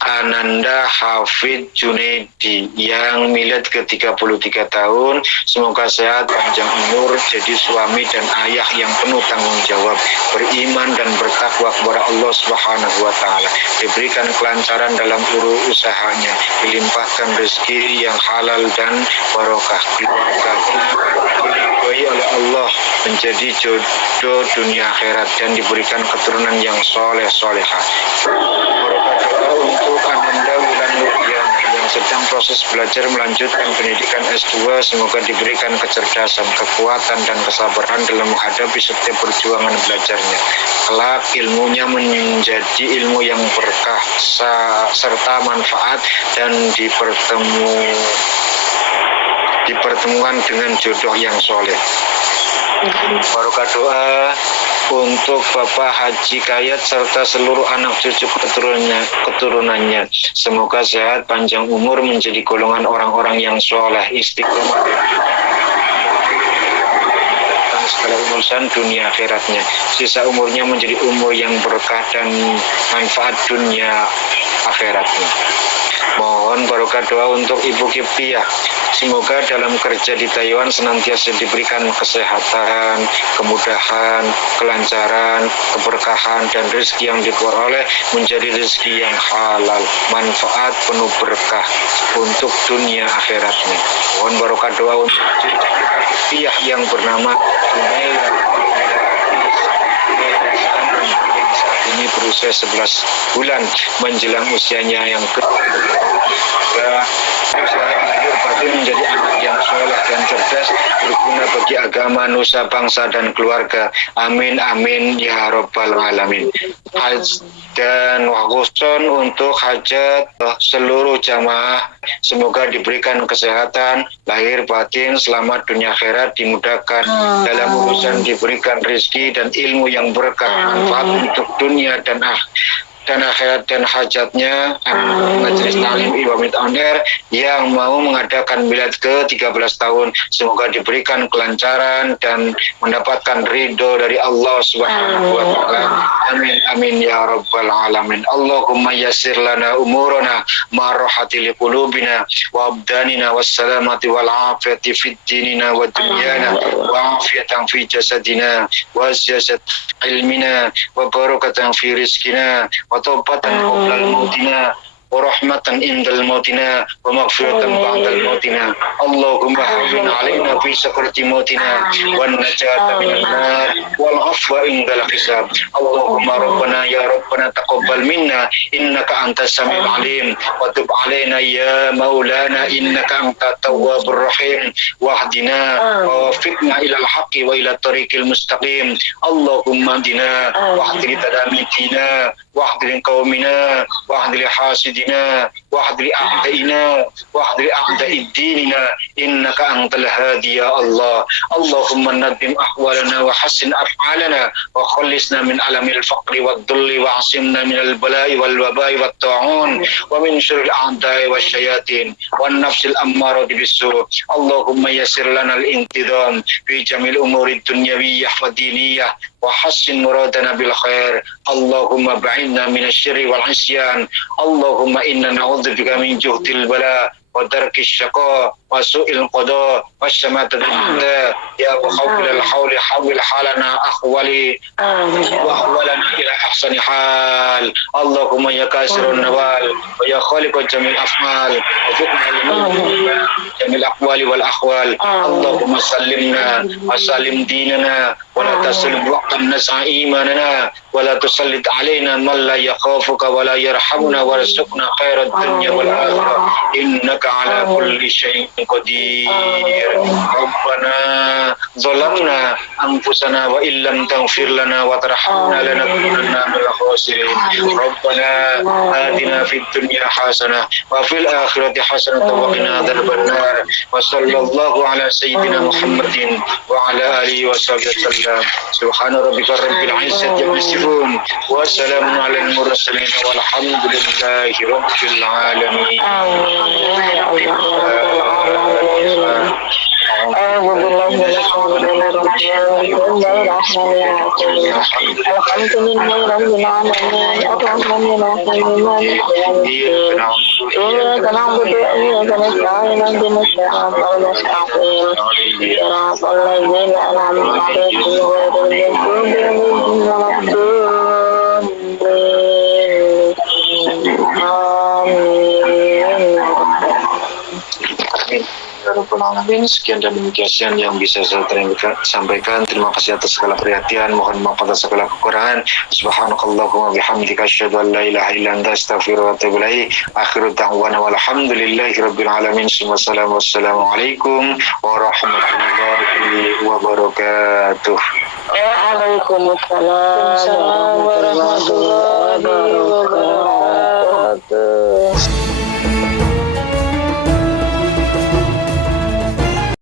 Ananda Hafid Junaidi yang milad ke-33 tahun. Semoga sehat, panjang umur, jadi suami dan ayah yang penuh tanggung jawab, beriman dan bertakwa kepada Allah Subhanahu wa taala. Diberikan kelancaran dalam usahanya, dilimpahkan rezeki yang halal dan barokah, keluarga diridhoi oleh Allah, menjadi jodoh dunia akhirat, dan diberikan keturunan yang soleh solehah. Barokah doa untuk Ananda Wulan Nurdiana yang sedang proses belajar melanjutkan pendidikan S2, semoga diberikan kecerdasan, kekuatan, dan kesabaran dalam menghadapi setiap perjuangan belajarnya. Kelak ilmunya menjadi ilmu yang berkah serta manfaat dan dipertemukan dengan jodoh yang soleh. Barokah doa untuk Bapak Haji Kayat serta seluruh anak cucu keturunannya. Semoga sehat, panjang umur, menjadi golongan orang-orang yang soleh, istiqomah dalam segala urusan dunia akhiratnya. Sisa umurnya menjadi umur yang berkah dan manfaat dunia akhiratnya. Mohon barokah doa untuk Ibu Kiptiah. Semoga dalam kerja di Taiwan senantiasa diberikan kesehatan, kemudahan, kelancaran, keberkahan, dan rezeki yang diperoleh menjadi rezeki yang halal, manfaat penuh berkah untuk dunia akhiratnya. Mohon barokah doa untuk Kiptiah yang bernama Junaira ini berusia 11 bulan menjelang usianya yang ketiga. Menjadi anak yang soleh dan cerdas, berguna bagi agama, nusa, bangsa, dan keluarga. Amin, amin, ya Rabbal Alamin. Dan wahuson untuk hajat seluruh jamaah, semoga diberikan kesehatan, lahir batin, selamat dunia akhirat, dimudahkan dalam urusan, diberikan rezeki dan ilmu yang berkah, manfaat untuk dunia dan akhirat, dan hajatnya Majelis Ta'lim Iwamit Ander yang mau mengadakan milad ke-13 tahun, semoga diberikan kelancaran dan mendapatkan ridho dari Allah Subhanahu wa Ta'ala. Amin, amin, ya Rabbal Alamin. Allahumma yassir lana umurana ma'rohati liqulubina wa abdanina wassalamati wal afiyati fid dinina wa dunyana wa afiyatan fi jasadina wa ziyasat ilmina wa barakatan fi rizkina wa taubatan qoblal mautina wa rahmatan indal mautina wa maghfiratan ba'dal mautina. Allahumma hawwin alaina fi sakrati mautina wan najata minan nar wal afwa indal hisab. Allahumma rabbana ya rabbana taqabbal minna innaka antas samiul alim wa tub alaina ya maulana innaka antat tawwabur rahim wahdina wa waffiqna ilal haqqi wa ila tariqil mustaqim. Allahumma hdina wahdini tadamitina wahdini qaumina wahdini hasidina wahdini a'daina wahdini a'dai dinina innaka antal hadi ya Allah. Allahumma nadim ahwalana wa hassin af'alana wa khallisna min alamil faqri wad dhulli wa asimna min al bala'i wal waba'i wat ta'un wa min syurril a'da'i wasyayatin wan nafsil ammarati bisu. Allahumma yassir lana al intidam fi jamil umuri dunyawiyyah wa diniyah wa hassin muradana bil khair. Allahumma ba'inna minasyirri wal isyan. Allahumma inna na'udzubika min juhdil bala wa darkis syaqa wa su'il qada wa syamatatil a'da ya khawfil hawli hawil halana akhwali wa ahwalana ila ahsani hal. Allahumma ya kasirun nawal wa ya khaliqul jamil af'al wa fitna jamil aqwali wal akhwal. Allahumma sallimna wa sallim dinana wa la tasallim waqtan nas'a imanana wa la tusallit alaina man la yakhafuka wa la yarhamuna warzuqna khairat dunya wal akhirah innaka ala kulli syai'in qadir. Rabbana zalamna anfusana wa illam taghfir lana wa tarhamna lanakunanna minal khasirin. Rabbana atina fid dunya hasanah wa fil akhirati hasanah wa qina adzaban nar. Wa sallallahu ala sayyidina Muhammadin wa ala alihi wa sahbihi wasallam. Subhana rabbika rabbil izzati amma yasifun wa salamun alal mursalin walhamdulillahi rabbil alamin. alamin. Sekian dan demikian yang bisa saya sampaikan. Terima kasih atas segala perhatian. Mohon maaf atas segala kekurangan. Subhanakallahumma bihamdika asyhadu an la ilaha illa anta astaghfiruka wa atubu ilaik. Akhiru da'wana walhamdulillahirabbil alamin. Wassalamualaikum warahmatullahi wabarakatuh. Waalaikumsalam warahmatullahi